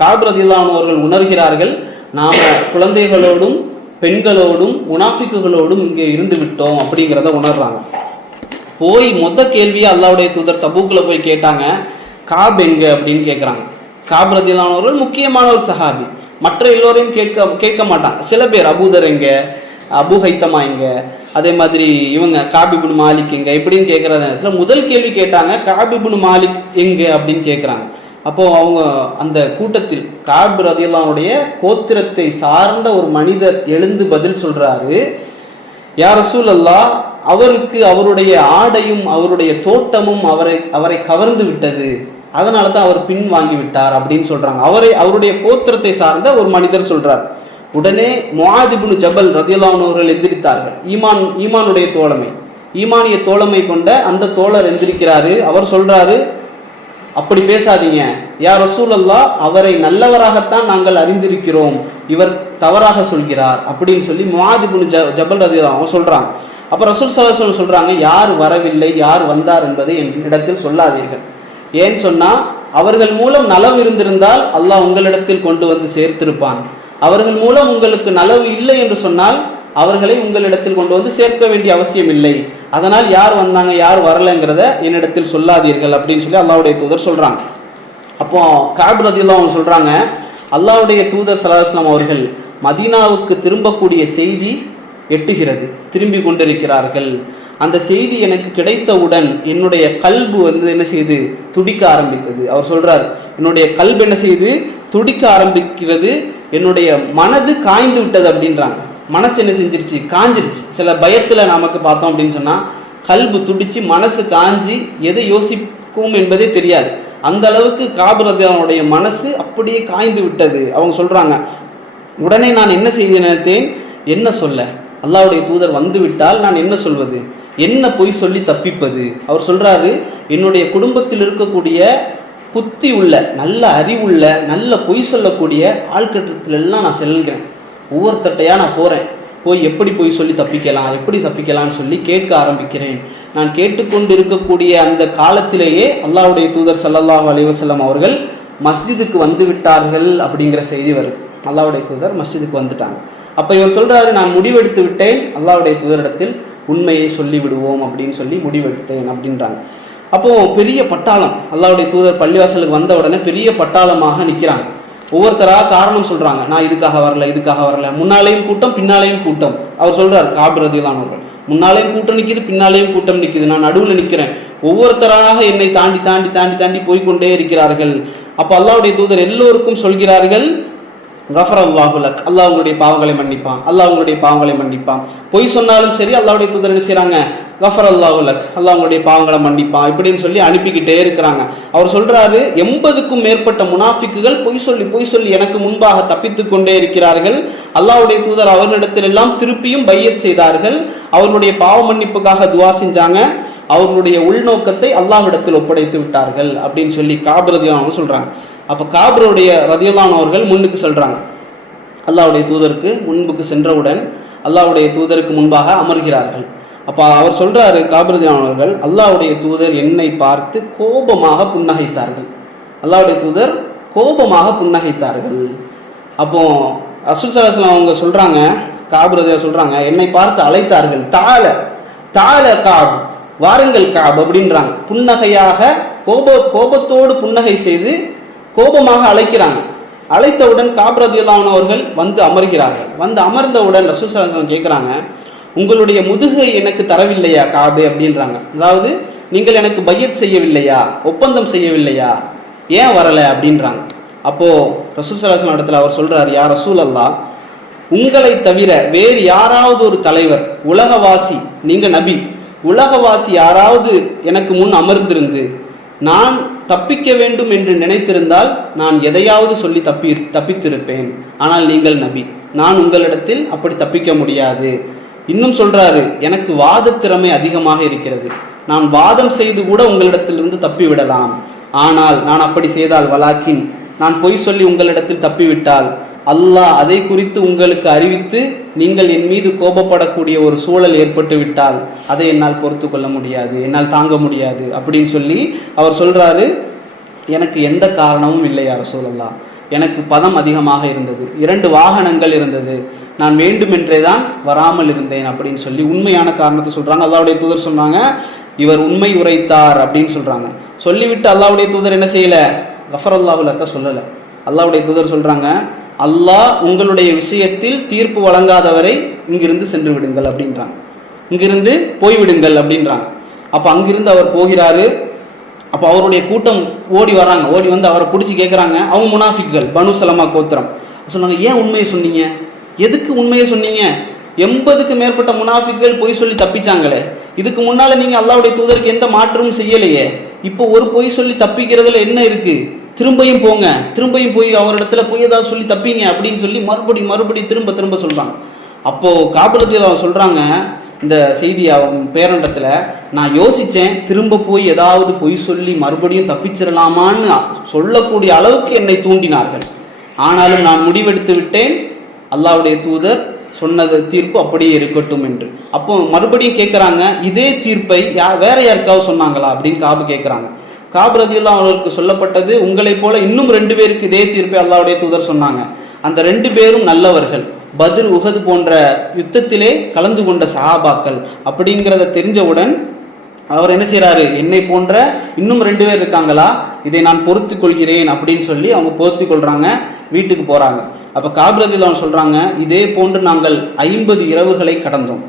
காப் ரலியல்லாஹு அன்ஹு அவர்கள் உணர்கிறார்கள், நாம் குழந்தைகளோடும் பெண்களோடும் முனாஃபிக்குகளோடும் இங்கே இருந்து விட்டோம் அப்படிங்கிறத உணர்றாங்க. போய் கேள்வியை அல்லாஹ்வுடைய தூதர் தபூக்கில் போய் கேட்டாங்க, காப் எங்க அப்படின்னு கேட்குறாங்க. காப் ரலியல்லாஹு அன்ஹு அவர்கள் முக்கியமான ஒரு சஹாபி, மற்ற எல்லோரையும் கேட்க மாட்டாங்க. சில பேர் அபூதர் எங்க, அபு ஹைத்தமா எங்க, அதே மாதிரி இவங்க காப் இப்னு மாலிக் எங்க இப்படின்னு கேட்குற நேரத்தில் முதல் கேள்வி கேட்டாங்க, காப் இப்னு மாலிக் எங்க அப்படின்னு கேட்குறாங்க. அப்போ அவங்க அந்த கூட்டத்தில் காப் ரலியல்லாஹு அன்ஹுடைய கோத்திரத்தை சார்ந்த ஒரு மனிதர் எழுந்து பதில் சொல்றாரு, யா ரசூலல்லாஹ், அவருக்கு அவருடைய ஆடையும் அவருடைய தோட்டமும் அவரை கவர்ந்து விட்டது, அதனால தான் அவர் பின் வாங்கி விட்டார் அப்படின்னு சொல்றாங்க. அவருடைய கோத்திரத்தை சார்ந்த ஒரு மனிதர் சொல்றார். உடனே முஆத் இப்னு ஜபல் ரலியல்லாஹு அன்ஹு அவர்கள் எந்திரித்தார்கள். ஈமானுடைய தோழமை, ஈமானிய தோழமை கொண்ட அந்த தோழர் எந்திரிக்கிறாரு. அவர் சொல்றாரு, அப்படி பேசாதீங்க யா ரசூலல்லாஹ், அவரை நல்லவராகத்தான் நாங்கள் அறிந்திருக்கிறோம், இவர் தவறாக சொல்கிறார் அப்படின்னு சொல்லி முஆத் இப்னு ஜபல் ரலியல்லாஹு அன்ஹு சொல்றாங்க. அப்ப ரசூல் ஸல்லல்லாஹு அலைஹி வஸல்லம் சொல்றாங்க, யார் வரவில்லை யார் வந்தார் என்பதை என்னிடத்தில் சொல்லாதீர்கள். ஏன்னு சொன்னா, அவர்கள் மூலம் நலவு இருந்திருந்தால் அல்லாஹ் உங்களிடத்தில் கொண்டு வந்து சேர்த்திருப்பான். அவர்கள் மூலம் உங்களுக்கு நலவு இல்லை என்று சொன்னால் அவர்களை உங்களிடத்தில் கொண்டு வந்து சேர்க்க வேண்டிய அவசியம் இல்லை. அதனால் யார் வந்தாங்க யார் வரலங்கிறத என்னிடத்தில் சொல்லாதீர்கள் அப்படின்னு சொல்லி அல்லாஹ்வுடைய தூதர் சொல்றாங்க. அப்போ கஅப் ரலியல்லாஹு அன்ஹு சொல்றாங்க, அல்லாஹ்வுடைய தூதர் ஸல்லல்லாஹு அலைஹி வஸல்லம் அவர்கள் மதீனாவுக்கு திரும்பக்கூடிய செய்தி எட்டுகிறது, திரும்பி கொண்டிருக்கிறார்கள். அந்த செய்தி எனக்கு கிடைத்தவுடன் என்னுடைய கல்பு என்ன செய்து துடிக்க ஆரம்பித்தது. அவர் சொல்றார், என்னுடைய கல்பு என்ன செய்து துடிக்க ஆரம்பிக்கிறது, என்னுடைய மனது காய்ந்து விட்டது அப்படின்றாங்க. மனசு என்ன செஞ்சிருச்சு, காஞ்சிருச்சு. சில பயத்துல நமக்கு பார்த்தோம் அப்படின்னு சொன்னா கல்பு துடிச்சு மனசு காஞ்சி எதை யோசிக்கும் என்பதே தெரியாது. அந்த அளவுக்கு கஅப் ரலியல்லாஹு அன்ஹுடைய மனசு அப்படியே காய்ந்து விட்டது. அவங்க சொல்றாங்க, உடனே நான் என்ன செய்து நினைத்தேன், என்ன சொல்ல, அல்லாஹ்வுடைய தூதர் வந்து விட்டால் நான் என்ன சொல்வது, என்ன பொய் சொல்லி தப்பிப்பது. அவர் சொல்றாரு, என்னுடைய குடும்பத்தில் இருக்கக்கூடிய புத்தி உள்ள நல்ல அறிவுள்ள நல்ல பொய் சொல்லக்கூடிய ஆள்கட்டத்துல எல்லாம் நான் செல்கிறேன். ஒவ்வொருத்தட்டையா நான் போறேன், போய் எப்படி பொய் சொல்லி தப்பிக்கலாம், எப்படி தப்பிக்கலாம்னு சொல்லி கேட்க ஆரம்பிக்கிறேன். நான் கேட்டுக்கொண்டு இருக்கக்கூடிய அந்த காலத்திலேயே அல்லாஹ்வுடைய தூதர் ஸல்லல்லாஹு அலைஹி வஸல்லம் அவர்கள் மஸ்ஜிதுக்கு வந்து விட்டார்கள் அப்படிங்கிற செய்தி வருது. அல்லாஹ்வுடைய தூதர் மஸ்ஜிதுக்கு வந்துட்டாங்க. அப்ப இவர் சொல்றாரு, நான் முடிவெடுத்து விட்டேன், அல்லாஹ்வுடைய தூதரிடத்தில் உண்மையை சொல்லி விடுவோம் அப்படின்னு சொல்லி முடிவெடுத்தேன் அப்படின்றாங்க. அப்போ பெரிய பட்டாளம், அல்லாஹ்வுடைய தூதர் பள்ளிவாசலுக்கு வந்த உடனே பெரிய பட்டாளமாக நிற்கிறாங்க. ஒவ்வொருத்தராக காரணம் சொல்றாங்க, நான் இதுக்காக வரல. முன்னாலேயும் கூட்டம் பின்னாலேயும் கூட்டம். அவர் சொல்றார் கஅப் ரலியல்லாஹு அன்ஹு, முன்னாலேயும் கூட்டம் நிற்குது பின்னாலேயும் கூட்டம் நிற்குது, நான் நடுவில் நிற்கிறேன். ஒவ்வொருத்தராக என்னை தாண்டி தாண்டி தாண்டி தாண்டி போய்கொண்டே இருக்கிறார்கள். அப்ப அல்லாஹ்வுடைய தூதர் எல்லோருக்கும் சொல்கிறார்கள், கஃபரல்லாஹு லக், அல்லாஹ் உங்களுடைய பாவங்களை மன்னிப்பான், அல்லாஹ் உங்களுடைய பாவங்களை மன்னிப்பான். பொய் சொன்னாலும் சரி அல்லாஹ்வுடைய தூதர் என்ன செய்றாங்க, கஃபரல்லாஹு லக், அல்லாஹ் உங்களுடைய பாவங்களை மன்னிப்பான் இப்படின்னு சொல்லி அனுப்பிக்கிட்டே இருக்கிறாங்க. அவர் சொல்றாரு, 80க்கும் மேற்பட்ட முனாஃபிக்குகள் பொய் சொல்லி எனக்கு முன்பாக தப்பித்து கொண்டே இருக்கிறார்கள். அல்லாஹ்வுடைய தூதர் அவர்களிடத்தில் எல்லாம் திருப்பியும் பையத் செய்தார்கள், அவர்களுடைய பாவ மன்னிப்புக்காக துஆ செஞ்சாங்க, அவர்களுடைய உள்நோக்கத்தை அல்லாஹ்விடத்தில் ஒப்படைத்து விட்டார்கள் அப்படின்னு சொல்லி கஅப் ரலியல்லாஹு அன்ஹு சொல்றாங்க. அப்ப கஅப் ரலியல்லாஹு அன்ஹு அவர்கள் முன்னுக்கு சொல்றாங்க, அல்லாஹ்வுடைய தூதருக்கு முன்புக்கு சென்றவுடன் அல்லாஹ்வுடைய தூதருக்கு முன்பாக அமர்கிறார்கள். அப்ப அவர் சொல்றாரு, கஅப் ரலியல்லாஹு அன்ஹு அவர்கள், அல்லாஹ்வுடைய தூதர் என்னை பார்த்து கோபமாக புன்னகைத்தார்கள். அல்லாஹ்வுடைய தூதர் கோபமாக புன்னகைத்தார்கள். அப்போ ரசூல் ஸல்லல்லாஹு அலைஹி வஸல்லம் அவங்க சொல்றாங்க, கஅப் ரலியல்லாஹு சொல்றாங்க, என்னை பார்த்து அழைத்தார்கள், தால கஅப், வாருங்கள் கஅப் அப்படின்றாங்க. புன்னகையாக கோபத்தோடு புன்னகை செய்து கோபமாக அழைக்கிறாங்க. அழைத்தவுடன் கஅப் ரலியல்லாஹு அன்ஹு அவர்கள் வந்து அமர்கிறார்கள். வந்து அமர்ந்தவுடன் ரசூல் ஸல்லல்லாஹு அலைஹி வஸல்லம் கேட்குறாங்க, உங்களுடைய முதுகை எனக்கு தரவில்லையா கஅபே அப்படின்றாங்க. அதாவது நீங்கள் எனக்கு பையத் செய்யவில்லையா, ஒப்பந்தம் செய்யவில்லையா, ஏன் வரல அப்படின்றாங்க. அப்போ ரசூல் ஸல்லல்லாஹு அலைஹி வஸல்லம் இடத்துல அவர் சொல்றாரு, யா ரசூலல்லாஹ், உங்களை தவிர வேறு யாராவது ஒரு தலைவர், உலகவாசி, நீங்க நபி, உலகவாசி யாராவது எனக்கு முன் அமர்ந்திருந்து நான் தப்பிக்க வேண்டும் என்று நினைத்திருந்தால் நான் எதையாவது சொல்லி தப்பித்திருப்பேன். ஆனால் நீங்கள் நபி, நான் உங்களிடத்தில் அப்படி தப்பிக்க முடியாது. இன்னும் சொல்றாரு, எனக்கு வாத திறமை அதிகமாக இருக்கிறது, நான் வாதம் செய்து கூட உங்களிடத்திலிருந்து தப்பி விடலாம். ஆனால் நான் அப்படி செய்தால், வலாக்கின், நான் பொய் சொல்லி உங்களிடத்தில் தப்பிவிட்டால் அல்லாஹ் அதை குறித்து உங்களுக்கு அறிவித்து நீங்கள் என் மீது கோபப்படக்கூடிய ஒரு சூழல் ஏற்பட்டு விட்டால் அதை என்னால் பொறுத்து கொள்ள முடியாது, என்னால் தாங்க முடியாது அப்படின்னு சொல்லி அவர் சொல்றாரு, எனக்கு எந்த காரணமும் இல்லை யா ரசூலல்லாஹ், எனக்கு பதம் அதிகமாக இருந்தது, 2 வாகனங்கள் இருந்தது, நான் வேண்டுமென்றே தான் வராமல் இருந்தேன் அப்படின்னு சொல்லி உண்மையான காரணத்தை சொல்றாங்க. அல்லாஹ்வுடைய தூதர் சொன்னாங்க, இவர் உண்மை உரைத்தார் அப்படின்னு சொல்றாங்க. சொல்லிவிட்டு அல்லாஹ்வுடைய தூதர் என்ன செய்யல, கஃபரல்லாஹு லக்க சொல்லல. அல்லாஹ்வுடைய தூதர் சொல்றாங்க, அல்லாஹ் உங்களுடைய விஷயத்தில் தீர்ப்பு வழங்காதவரை இங்கிருந்து சென்று விடுங்கள் அப்படின்றாங்க, இங்கிருந்து போய்விடுங்கள் அப்படின்றாங்க. அப்ப அங்கிருந்து அவர் போகிறாரு. அப்போ அவருடைய கூட்டம் ஓடி வராங்க, ஓடி வந்து அவரை பிடிச்சி கேட்குறாங்க. அவங்க முனாஃபிக்குகள், பனு சலமா கோத்திரம். சொன்னாங்க, ஏன் உண்மையை சொன்னீங்க, எதுக்கு உண்மையை சொன்னீங்க, 80க்கு மேற்பட்ட முனாஃபிக்குகள் பொய் சொல்லி தப்பிச்சாங்களே, இதுக்கு முன்னால நீங்க அல்லாஹ்வுடைய தூதருக்கு எந்த மாற்றமும் செய்யலையே, இப்போ ஒரு பொய் சொல்லி தப்பிக்கிறதுல என்ன இருக்கு, திரும்பியும் போங்க, திரும்பியும் போய் அவரிடத்துல போய் ஏதாவது சொல்லி தப்பீங்க அப்படின்னு சொல்லி மறுபடி திரும்ப சொல்றாங்க. அப்போ காபுலத்தில் அவங்க சொல்றாங்க இந்த செய்தி அவன் பேரண்டத்துல, நான் யோசிச்சேன் திரும்ப போய் ஏதாவது பொய் சொல்லி மறுபடியும் தப்பிச்சிடலாமான்னு சொல்லக்கூடிய அளவுக்கு என்னை தூண்டினார்கள். ஆனாலும் நான் முடிவெடுத்து விட்டேன், அல்லாஹ்வுடைய தூதர் சொன்னது தீர்ப்பு அப்படியே இருக்கட்டும் என்று. அப்போ மறுபடியும் கேட்குறாங்க, இதே தீர்ப்பை வேற யாருக்காவது சொன்னாங்களா அப்படின்னு காபு கேட்குறாங்க. காபு ரலியல்லாஹு அவர்களுக்கு சொல்லப்பட்டது, உங்களை போல இன்னும் 2 பேருக்கு இதே தீர்ப்பை அல்லாஹ்வுடைய தூதர் சொன்னாங்க. அந்த 2 பேரும் நல்லவர்கள், பத்ர் உஹது போன்ற யுத்தத்திலே கலந்து கொண்ட சஹாபாக்கள் அப்படிங்கிறத தெரிஞ்சவுடன் அவர் என்ன செய்யறாரு, என்னை போன்ற இன்னும் 2 பேர் இருக்காங்களா, இதை நான் பொறுத்து கொள்கிறேன் அப்படின்னு சொல்லி அவங்க பொறுத்து கொள்றாங்க, வீட்டுக்கு போறாங்க. அப்ப காபு ரலியல்லாஹு சொல்றாங்க, இதே போன்று நாங்கள் 50 இரவுகளை கடந்தோம்,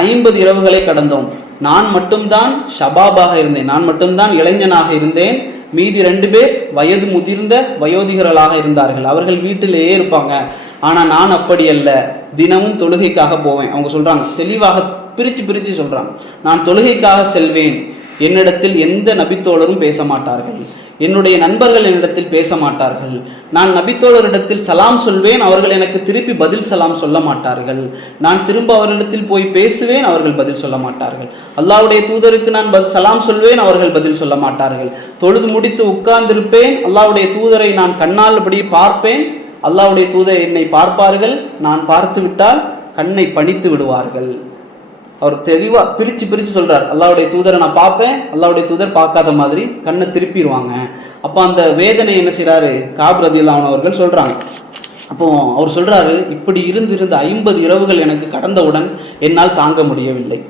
50 இரவுகளை கடந்தோம். நான் மட்டும்தான் ஷபாபாக இருந்தேன், நான் மட்டும்தான் இளைஞனாக இருந்தேன். மீதி 2 பேர் வயது முதிர்ந்த வயோதிகர்களாக இருந்தார்கள், அவர்கள் வீட்டிலேயே இருப்பாங்க. ஆனா நான் அப்படி அல்ல, தினமும் தொழுகைக்காக போவேன். அவங்க சொல்றாங்க, தெளிவாக பிரிச்சு சொல்றாங்க, நான் தொழுகைக்காக செல்வேன், என்னிடத்தில் எந்த நபித்தோழரும் பேச மாட்டார்கள், என்னுடைய நண்பர்கள் என்னிடத்தில் பேச மாட்டார்கள். நான் நபித்தோழரிடத்தில் சலாம் சொல்வேன், அவர்கள் எனக்கு திருப்பி பதில் சலாம் சொல்ல மாட்டார்கள். நான் திரும்ப அவரிடத்தில் போய் பேசுவேன், அவர்கள் பதில் சொல்ல மாட்டார்கள். அல்லாஹ்வுடைய தூதருக்கு நான் சலாம் சொல்வேன், அவர்கள் பதில் சொல்ல மாட்டார்கள். தொழுது முடித்து உட்கார்ந்திருப்பேன், அல்லாஹ்வுடைய தூதரை நான் கண்ணால் அப்படி பார்ப்பேன், அல்லாஹ்வுடைய தூதர் என்னை பார்ப்பார்கள், நான் பார்த்து விட்டால் கண்ணை பணித்து விடுவார்கள். அவர் தெளிவா பிரிச்சு சொல்றார், அல்லாஹ்வுடைய தூதரை நான் பார்ப்பேன், அல்லாஹ்வுடைய தூதர் பார்க்காத மாதிரி கண்ணை திருப்பிடுவாங்க. அப்போ அந்த வேதனை என்ன செய்யறாரு காபு ரலியல்லாஹு அவர்கள் சொல்றாங்க. அப்போ அவர் சொல்றாரு, இப்படி இருந்து 50 இரவுகள் எனக்கு கடந்தவுடன் என்னால் தாங்க முடியவில்லை.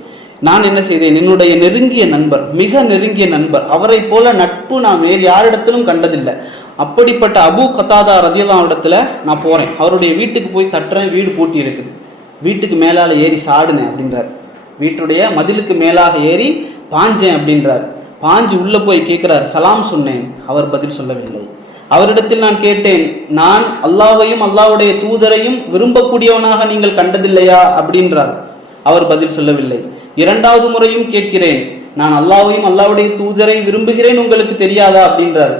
நான் என்ன செய்தேன், என்னுடைய நெருங்கிய நண்பர், மிக நெருங்கிய நண்பர், அவரை போல நட்பு நான் வேறு யாரிடத்திலும் கண்டதில்லை, அப்படிப்பட்ட அபூ கதாதா ரலியல்லாஹு இடத்துல நான் போறேன். அவருடைய வீட்டுக்கு போய் தட்டுறேன், வீடு பூட்டி இருக்குது. வீட்டுக்கு மேலால ஏறி சாடுனேன் அப்படின்றார், வீட்டுடைய மதிலுக்கு மேலாக ஏறி பாஞ்சேன் அப்படின்றார். பாஞ்சு உள்ள போய் கேட்கிறார், சலாம் சொன்னேன், அவர் பதில் சொல்லவில்லை. அவரிடத்தில் நான் கேட்டேன், நான் அல்லாஹ்வையும் அல்லாஹ்வுடைய தூதரையும் விரும்பக்கூடியவனாக நீங்கள் கண்டதில்லையா அப்படின்றார். அவர் பதில் சொல்லவில்லை. 2வது முறையும் கேட்கிறேன், நான் அல்லாஹ்வையும் அல்லாஹ்வுடைய தூதரை விரும்புகிறேன், உங்களுக்கு தெரியாதா அப்படின்றார்.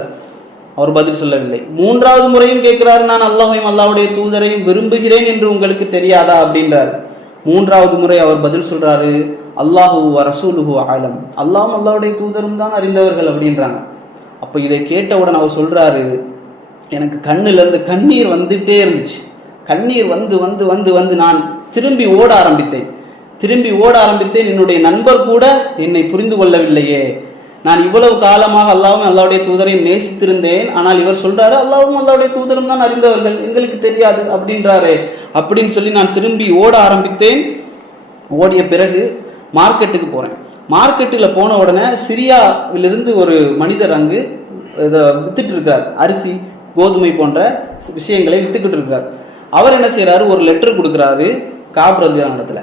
அவர் பதில் சொல்லவில்லை. 3வது முறையும் கேட்கிறார், நான் அல்லாஹ்வையும் அல்லாஹ்வுடைய தூதரையும் விரும்புகிறேன் என்று உங்களுக்கு தெரியாதா அப்படின்றார். 3வது முறை அவர் பதில் சொல்றாரு, அல்லாஹு வ ரசூலுஹு ஆலம், அல்லாஹ்வும் அல்லாஹ்வுடைய தூதரும் தான் அறிந்தவர்கள் அப்படின்றாங்க. அப்போ இதை கேட்டவுடன் அவர் சொல்றாரு, எனக்கு கண்ணுல இருந்து கண்ணீர் வந்துட்டே இருந்துச்சு. கண்ணீர் வந்து நான் திரும்பி ஓட ஆரம்பித்தேன். என்னுடைய நண்பர் கூட என்னை புரிந்து கொள்ளவில்லையே, நான் இவ்வளவு காலமாக அல்லாஹ்வும் அல்லாஹ்வுடைய தூதரையும் நேசித்திருந்தேன், ஆனால் இவர் சொல்றாரு அல்லாஹ்வும் அல்லாஹ்வுடைய தூதரும் தான் அறிந்தவர்கள், எங்களுக்கு தெரியாது அப்படின்றாரு அப்படின்னு சொல்லி நான் திரும்பி ஓட ஆரம்பித்தேன். ஓடிய பிறகு மார்க்கெட்டுக்கு போறேன். மார்க்கெட்டில் போன உடனே சிரியாவிலிருந்து ஒரு மனிதர் அங்கு இதை வித்துட்டு இருக்கார், அரிசி கோதுமை போன்ற விஷயங்களை வித்துக்கிட்டு இருக்கார். அவர் என்ன செய்யறாரு, ஒரு லெட்டர் கொடுக்குறாரு காபு ரலியல்லாஹு இடத்துல.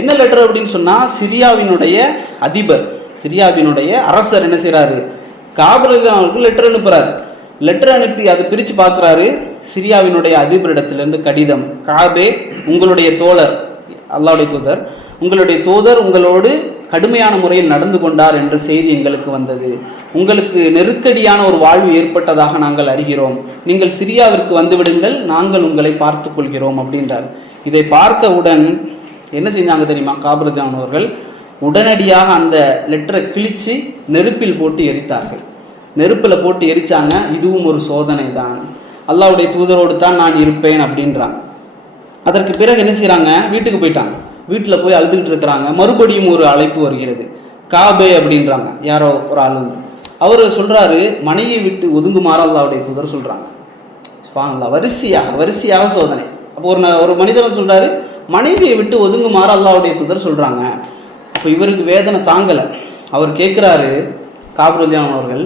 என்ன லெட்டர் அப்படின்னு சொன்னா, சிரியாவினுடைய அதிபர், சிரியாவினுடைய அரசர் என்ன செய்யறாரு, காபு ரலியல்லாஹு அவருக்கு லெட்டர் அனுப்புறாரு. லெட்டர் அனுப்பி அதை பிரித்து பார்க்குறாரு. சிரியாவினுடைய அதிபரிடத்திலிருந்து கடிதம், காபே, உங்களுடைய தோழர் அல்லாஹ்வுடைய தூதர், உங்களுடைய தூதர் உங்களோடு கடுமையான முறையில் நடந்து கொண்டார் என்ற செய்தி எங்களுக்கு வந்தது. உங்களுக்கு நெருக்கடியான ஒரு வாழ்வு ஏற்பட்டதாக நாங்கள் அறிகிறோம். நீங்கள் சிரியாவிற்கு வந்துவிடுங்கள், நாங்கள் உங்களை பார்த்து கொள்கிறோம் அப்படின்றார். இதை பார்த்தவுடன் என்ன செஞ்சாங்க தெரியுமா, காபு ரலியல்லாஹு அவர்கள் உடனடியாக அந்த லெட்டரை கிழிச்சு நெருப்பில் போட்டு எரித்தார்கள். நெருப்பில் போட்டு எரிச்சாங்க. இதுவும் ஒரு சோதனை தான், அல்லாஹ்வுடைய தூதரோடு தான் நான் இருப்பேன் அப்படின்றாங்க. அதற்கு பிறகு என்ன செய்யறாங்க, வீட்டுக்கு போயிட்டாங்க. வீட்டில் போய் அழுதுகிட்டு இருக்கிறாங்க. மறுபடியும் ஒரு அழைப்பு வருகிறது, காபே அப்படின்றாங்க, யாரோ ஒரு ஆள் வந்து. அவர் சொல்றாரு, மனையை விட்டு ஒதுங்குமாறு அல்லாஹ்வுடைய தூதர் சொல்றாங்க. வரிசையாக சோதனை. அப்போ ஒரு மனிதர் சொல்றாரு, மனைவியை விட்டு ஒதுங்குமாறு அல்லாஹ்வுடைய தூதர் சொல்றாங்க. அப்போ இவருக்கு வேதனை தாங்கலை. அவர் கேட்குறாரு, காபு ரலியல்லாஹு அவர்கள்,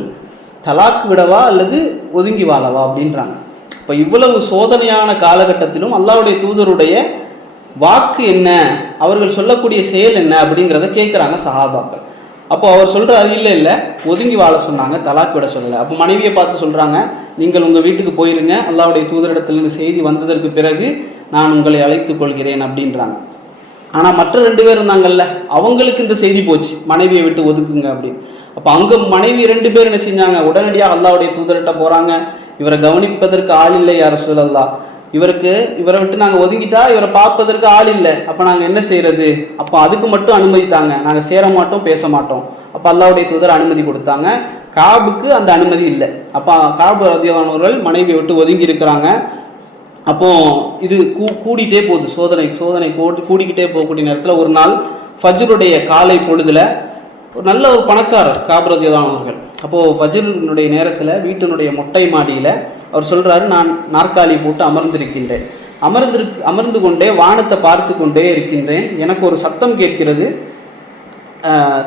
தலாக் விடவா அல்லது ஒதுங்கி வாழவா அப்படின்றாங்க. இப்போ இவ்வளவு சோதனையான காலகட்டத்திலும் அல்லாஹ்வுடைய தூதருடைய வாக்கு என்ன, அவர்கள் சொல்லக்கூடிய செயல் என்ன அப்படிங்கிறத கேட்குறாங்க சஹாபாக்கள். அப்போ அவர் சொல்றாரு, இல்லை ஒதுங்கி வாழ சொன்னாங்க, தலாக் விட சொல்லலை. அப்போ மனைவியை பார்த்து சொல்றாங்க, நீங்கள் உங்கள் வீட்டுக்கு போயிருங்க, அல்லாஹ்வுடைய தூதரிடத்திலிருந்து செய்தி வந்ததற்கு பிறகு நான் உங்களை அழைத்துக் கொள்கிறேன் அப்படின்றாங்க. ஆனால் மற்ற 2 பேர் இருந்தாங்கல்ல, அவங்களுக்கு இந்த செய்தி போச்சு, மனைவியை விட்டு ஒதுக்குங்க அப்படின்னு. அப்போ அங்கே மனைவி 2 பேர் என்ன செஞ்சாங்க, உடனடியாக அல்லாஹ்வுடைய தூதர்கிட்ட போகிறாங்க. இவரை கவனிப்பதற்கு ஆள் இல்லை யா ரசூலல்லாஹ், இவரை விட்டு நாங்கள் ஒதுங்கிட்டா இவரை பார்ப்பதற்கு ஆள் இல்லை, அப்போ நாங்கள் என்ன செய்யறது? அப்போ அதுக்கு மட்டும் அனுமதித்தாங்க, நாங்கள் சேர மாட்டோம் பேச மாட்டோம். அப்போ அல்லாஹ்வுடைய தூதர் அனுமதி கொடுத்தாங்க. காபுக்கு அந்த அனுமதி இல்லை. அப்போ காபு ரலியல்லாஹு அவர்கள் மனைவியை விட்டு ஒதுங்கி இருக்கிறாங்க. அப்போ இது கூடிட்டே போகுது, சோதனை கூடிக்கிட்டே போகக்கூடிய நேரத்தில் ஒரு நாள் ஃபஜ்ருடைய காலை பொழுதுல ஒரு நல்ல ஒரு பணக்காரர் காபு ரலியல்லாஹு அவர்கள், அப்போது ஃபஜ்ருடைய நேரத்தில் வீட்டினுடைய மொட்டை மாடியில் அவர் சொல்கிறாரு, நான் நாற்காலி போட்டு அமர்ந்திருக்கின்றேன், அமர்ந்து கொண்டே வானத்தை பார்த்து கொண்டே இருக்கின்றேன். எனக்கு ஒரு சத்தம் கேட்கிறது,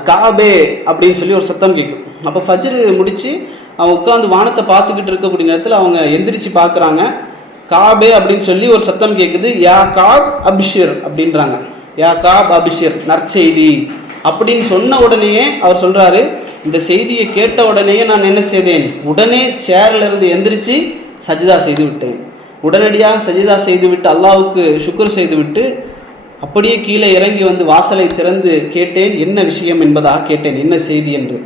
காபே அப்படின்னு சொல்லி ஒரு சத்தம் கேட்கும். அப்போ ஃபஜ்ரு முடித்து அவங்க உட்காந்து வானத்தை பார்த்துக்கிட்டு இருக்கக்கூடிய நேரத்தில் அவங்க எந்திரிச்சு பார்க்குறாங்க. காபே அப்படின்னு சொல்லி ஒரு சத்தம் கேட்குது. யா காப் அபிஷிர் அப்படின்றாங்க. யா காப் அபிஷிர், நற்செய்தி அப்படின்னு சொன்ன உடனேயே அவர் சொல்கிறாரு, இந்த செய்தியை கேட்ட உடனேயே நான் என்ன செய்தேன், உடனே சேரில் இருந்து எந்திரிச்சு சஜிதா செய்து விட்டேன். உடனடியாக சஜிதா செய்துவிட்டு அல்லாஹ்வுக்கு ஷுக்ர் செய்துவிட்டு அப்படியே கீழே இறங்கி வந்து வாசலை திறந்து கேட்டேன், என்ன விஷயம் என்பதாக கேட்டேன், என்ன செய்தி என்று.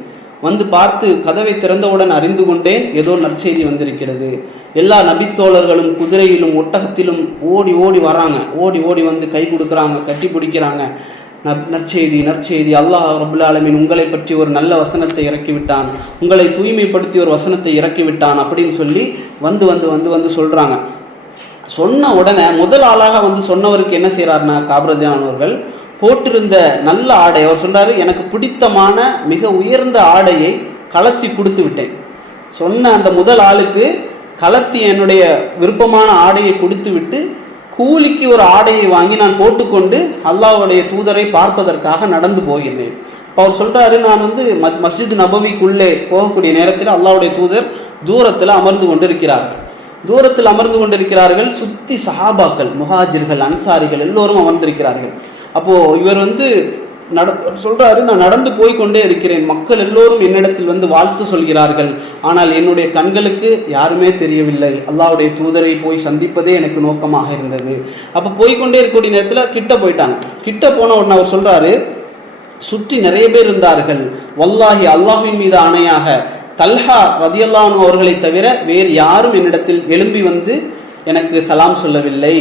வந்து பார்த்து கதவை திறந்தவுடன் அறிந்து கொண்டேன், ஏதோ நற்செய்தி வந்திருக்கிறது. எல்லா நபித்தோழர்களும் குதிரையிலும் ஒட்டகத்திலும் ஓடி ஓடி வராங்க, ஓடி ஓடி வந்து கை கொடுக்குறாங்க, கட்டி பிடிக்கிறாங்க. நற்செய்தி நற்செய்தி, அல்லாஹ் ரப்புல் ஆலமீன் உங்களை பற்றி ஒரு நல்ல வசனத்தை இறக்கிவிட்டான், உங்களை தூய்மைப்படுத்தி ஒரு வசனத்தை இறக்கிவிட்டான் அப்படின்னு சொல்லி வந்து வந்து வந்து வந்து சொல்கிறாங்க. சொன்ன உடனே முதல் ஆளாக வந்து சொன்னவருக்கு என்ன செய்கிறாருன்னா, காபு ரலியல்லாஹு அவர்கள் போட்டிருந்த நல்ல ஆடை, அவர் சொல்கிறாரு, எனக்கு பிடித்தமான மிக உயர்ந்த ஆடையை கலத்தி கொடுத்து விட்டேன். சொன்ன அந்த முதல் ஆளுக்கு கலத்தி என்னுடைய விருப்பமான ஆடையை கொடுத்து விட்டு கூலிக்கு ஒரு ஆடையை வாங்கி நான் போட்டுக்கொண்டு அல்லாஹ்வுடைய தூதரை பார்ப்பதற்காக நடந்து போகிறேன். இப்போ அவர் சொல்கிறாரு, நான் வந்து மஸ்ஜித் நபவிக்குள்ளே போகக்கூடிய நேரத்தில் அல்லாஹ்வுடைய தூதர் தூரத்தில் அமர்ந்து கொண்டிருக்கிறார்கள். சுற்றி சஹாபாக்கள், முஹாஜிர்கள், அன்சாரிகள் எல்லோரும் அமர்ந்திருக்கிறார்கள். அப்போது இவர் வந்து சொல்கிறாரு, நான் நடந்து போய்கொண்டே இருக்கிறேன், மக்கள் எல்லோரும் என்னிடத்தில் வந்து வாழ்த்து சொல்கிறார்கள், ஆனால் என்னுடைய கண்களுக்கு யாருமே தெரியவில்லை, அல்லாஹ்வுடைய தூதரை போய் சந்திப்பதே எனக்கு நோக்கமாக இருந்தது. அப்போ போய்கொண்டே இருக்கக்கூடிய நேரத்தில் கிட்ட போயிட்டாங்க. கிட்ட போன உடனே அவர் சொல்கிறாரு, சுற்றி நிறைய பேர் இருந்தார்கள், வல்லாஹி அல்லாஹ்வின் மீது ஆணையாக தல்ஹா ரலியல்லாஹு அன்ஹு அவர்களை தவிர வேறு யாரும் என்னிடத்தில் எழும்பி வந்து எனக்கு சலாம் சொல்லவில்லை.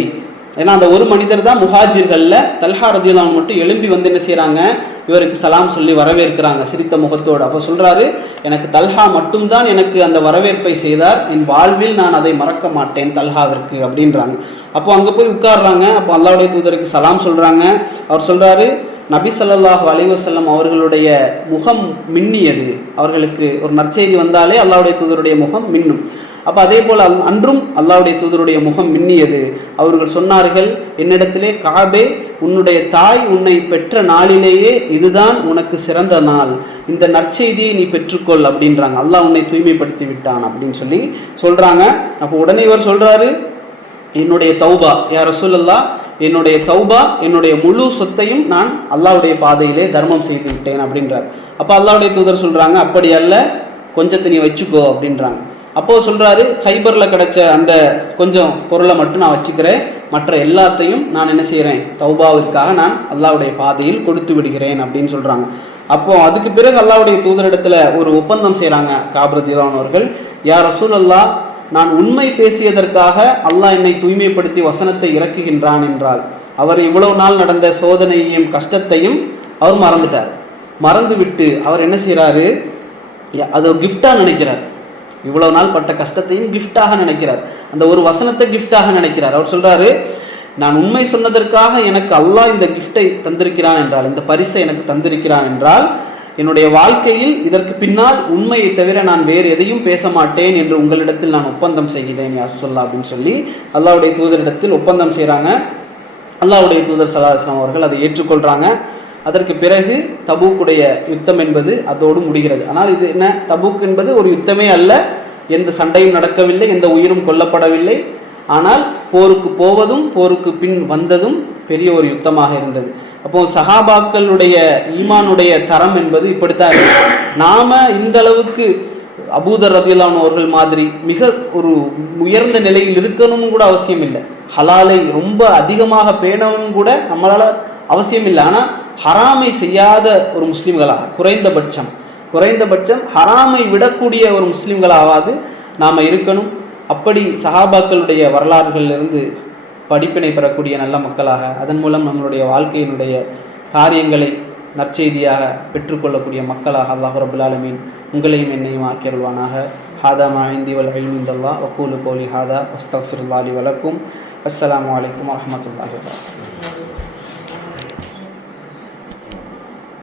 ஏன்னா அந்த ஒரு மனிதர் தான் முஹாஜிர்களில், தல்ஹா ரலியல்லாஹு அன்ஹு மட்டும் எழும்பி வந்து என்ன செய்கிறாங்க, இவருக்கு சலாம் சொல்லி வரவேற்கிறாங்க சிரித்த முகத்தோடு. அப்போ சொல்கிறாரு, எனக்கு தல்ஹா மட்டும்தான் எனக்கு அந்த வரவேற்பை செய்தார், என் வாழ்வில் நான் அதை மறக்க மாட்டேன் தல்ஹாவிற்கு அப்படின்றாங்க. அப்போ அங்கே போய் உட்கார்றாங்க. அப்போ அல்லாஹ்வுடைய தூதருக்கு சலாம் சொல்கிறாங்க. அவர் சொல்கிறாரு, நபி ஸல்லல்லாஹு அலைஹி வஸல்லம் அவர்களுடைய முகம் மின்னியது, அவர்களுக்கு ஒரு நற்செய்தி வந்தாலே அல்லாஹ்வுடைய தூதருடைய முகம் மின்னும். அப்போ அதே போல் அன்றும் அல்லாஹ்வுடைய தூதருடைய முகம் மின்னியது. அவர்கள் சொன்னார்கள், என்னிடத்திலே காபே, உன்னுடைய தாய் உன்னை பெற்ற நாளிலேயே இதுதான் உனக்கு சிறந்த நாள், இந்த நற்செய்தியை நீ பெற்றுக்கொள் அப்படின்றாங்க. அல்லாஹ் உன்னை தூய்மைப்படுத்தி விட்டான் அப்படின்னு சொல்லி சொல்கிறாங்க. அப்போ உடனே இவர் சொல்கிறாரு, என்னுடைய தௌபா யா ரசூலல்லாஹ், என்னுடைய தௌபா, என்னுடைய முழு சொத்தையும் நான் அல்லாஹ்வுடைய பாதையிலே தர்மம் செய்து விட்டேன் அப்படின்றார். அப்போ அல்லாஹ்வுடைய தூதர் சொல்கிறாங்க, அப்படி அல்ல, கொஞ்சத்தை நீ வச்சுக்கோ அப்படின்றாங்க. அப்போது சொல்கிறாரு, ஹைபரில் கிடைச்ச அந்த கொஞ்சம் பொருளை மட்டும் நான் வச்சுக்கிறேன், மற்ற எல்லாத்தையும் நான் என்ன செய்கிறேன், தௌபாவிற்காக நான் அல்லாஹ்வுடைய பாதையில் கொடுத்து விடுகிறேன் அப்படின்னு சொல்கிறாங்க. அப்போது அதுக்கு பிறகு அல்லாஹ்வுடைய தூதரிடத்தில் ஒரு ஒப்பந்தம் செய்கிறாங்க காபு ரலியல்லாஹு அவர்கள். யா ரசூலல்லாஹ், நான் உண்மை பேசியதற்காக அல்லாஹ் என்னை தூய்மைப்படுத்தி வசனத்தை இறக்குகின்றான் என்றால், அவர் இவ்வளவு நாள் நடந்த சோதனையையும் கஷ்டத்தையும் அவர் மறந்து விட்டு அவர் என்ன செய்கிறாரு, அதை கிஃப்டாக நினைக்கிறார். இவ்வளவு நாள் பட்ட கஷ்டத்தையும் கிஃப்டாக நினைக்கிறார், அந்த ஒரு வசனத்தை கிஃப்டாக நினைக்கிறார். அவர் சொல்கிறாரு, நான் உண்மை சொன்னதற்காக எனக்கு அல்லாஹ் இந்த கிஃப்டை தந்திருக்கிறான் என்றால், இந்த பரிசை எனக்கு தந்திருக்கிறான் என்றால், என்னுடைய வாழ்க்கையில் இதற்கு பின்னால் உண்மையை தவிர நான் வேறு எதையும் பேச மாட்டேன் என்று உங்களிடத்தில் நான் ஒப்பந்தம் செய்கிறேன் யா ரசூலல்லாஹ் அப்படின்னு சொல்லி அல்லாஹ்வுடைய தூதரிடத்தில் ஒப்பந்தம் செய்கிறாங்க. அல்லாஹ்வுடைய தூதர் ஸல்லல்லாஹு அலைஹி வஸல்லம் அவர்கள் அதை ஏற்றுக்கொள்கிறாங்க. அதற்கு பிறகு தபூக்குடைய யுத்தம் என்பது அதோடு முடிகிறது. ஆனால் இது என்ன, தபூக் என்பது ஒரு யுத்தமே அல்ல, எந்த சண்டையும் நடக்கவில்லை, எந்த உயிரும் கொல்லப்படவில்லை. ஆனால் போருக்கு போவதும் போருக்கு பின் வந்ததும் பெரிய ஒரு யுத்தமாக இருந்தது. அப்போ சஹாபாக்களுடைய ஈமானுடைய தரம் என்பது இப்படித்தான். நாம இந்த அளவுக்கு அபூதர் ரலியல்லாஹு அன்ஹு அவர்கள் மாதிரி மிக ஒரு உயர்ந்த நிலையில் இருக்கணும் கூட அவசியம் இல்லை. ஹலாலை ரொம்ப அதிகமாக பேணவும் கூட நம்மளால் அவசியம் இல்லை. ஆனால் ஹராமை செய்யாத ஒரு முஸ்லீம்களாக குறைந்தபட்சம் ஹராமை விடக்கூடிய ஒரு முஸ்லீம்களாவது நாம் இருக்கணும். அப்படி சஹாபாக்களுடைய வரலாறுகளிலிருந்து படிப்பினை பெறக்கூடிய நல்ல மக்களாக, அதன் மூலம் நம்மளுடைய வாழ்க்கையினுடைய காரியங்களை நற்செய்தியாக பெற்றுக்கொள்ளக்கூடிய மக்களாக அல்லாஹ் ரப்புல் ஆலமீன் உங்களையும் என்னையும் ஆக்கியருள்வானாக. ஹாதா மா இந்தி வல் இல்மு இந்தல்லாஹ் வ கூலு கௌலி ஹாதா வஸ்தக்ஃபிருல்லாஹி லி வ லக்கும். அஸ்ஸலாமு அலைக்கும் வரஹ்மத்துல்லாஹி வபரகாத்துஹு.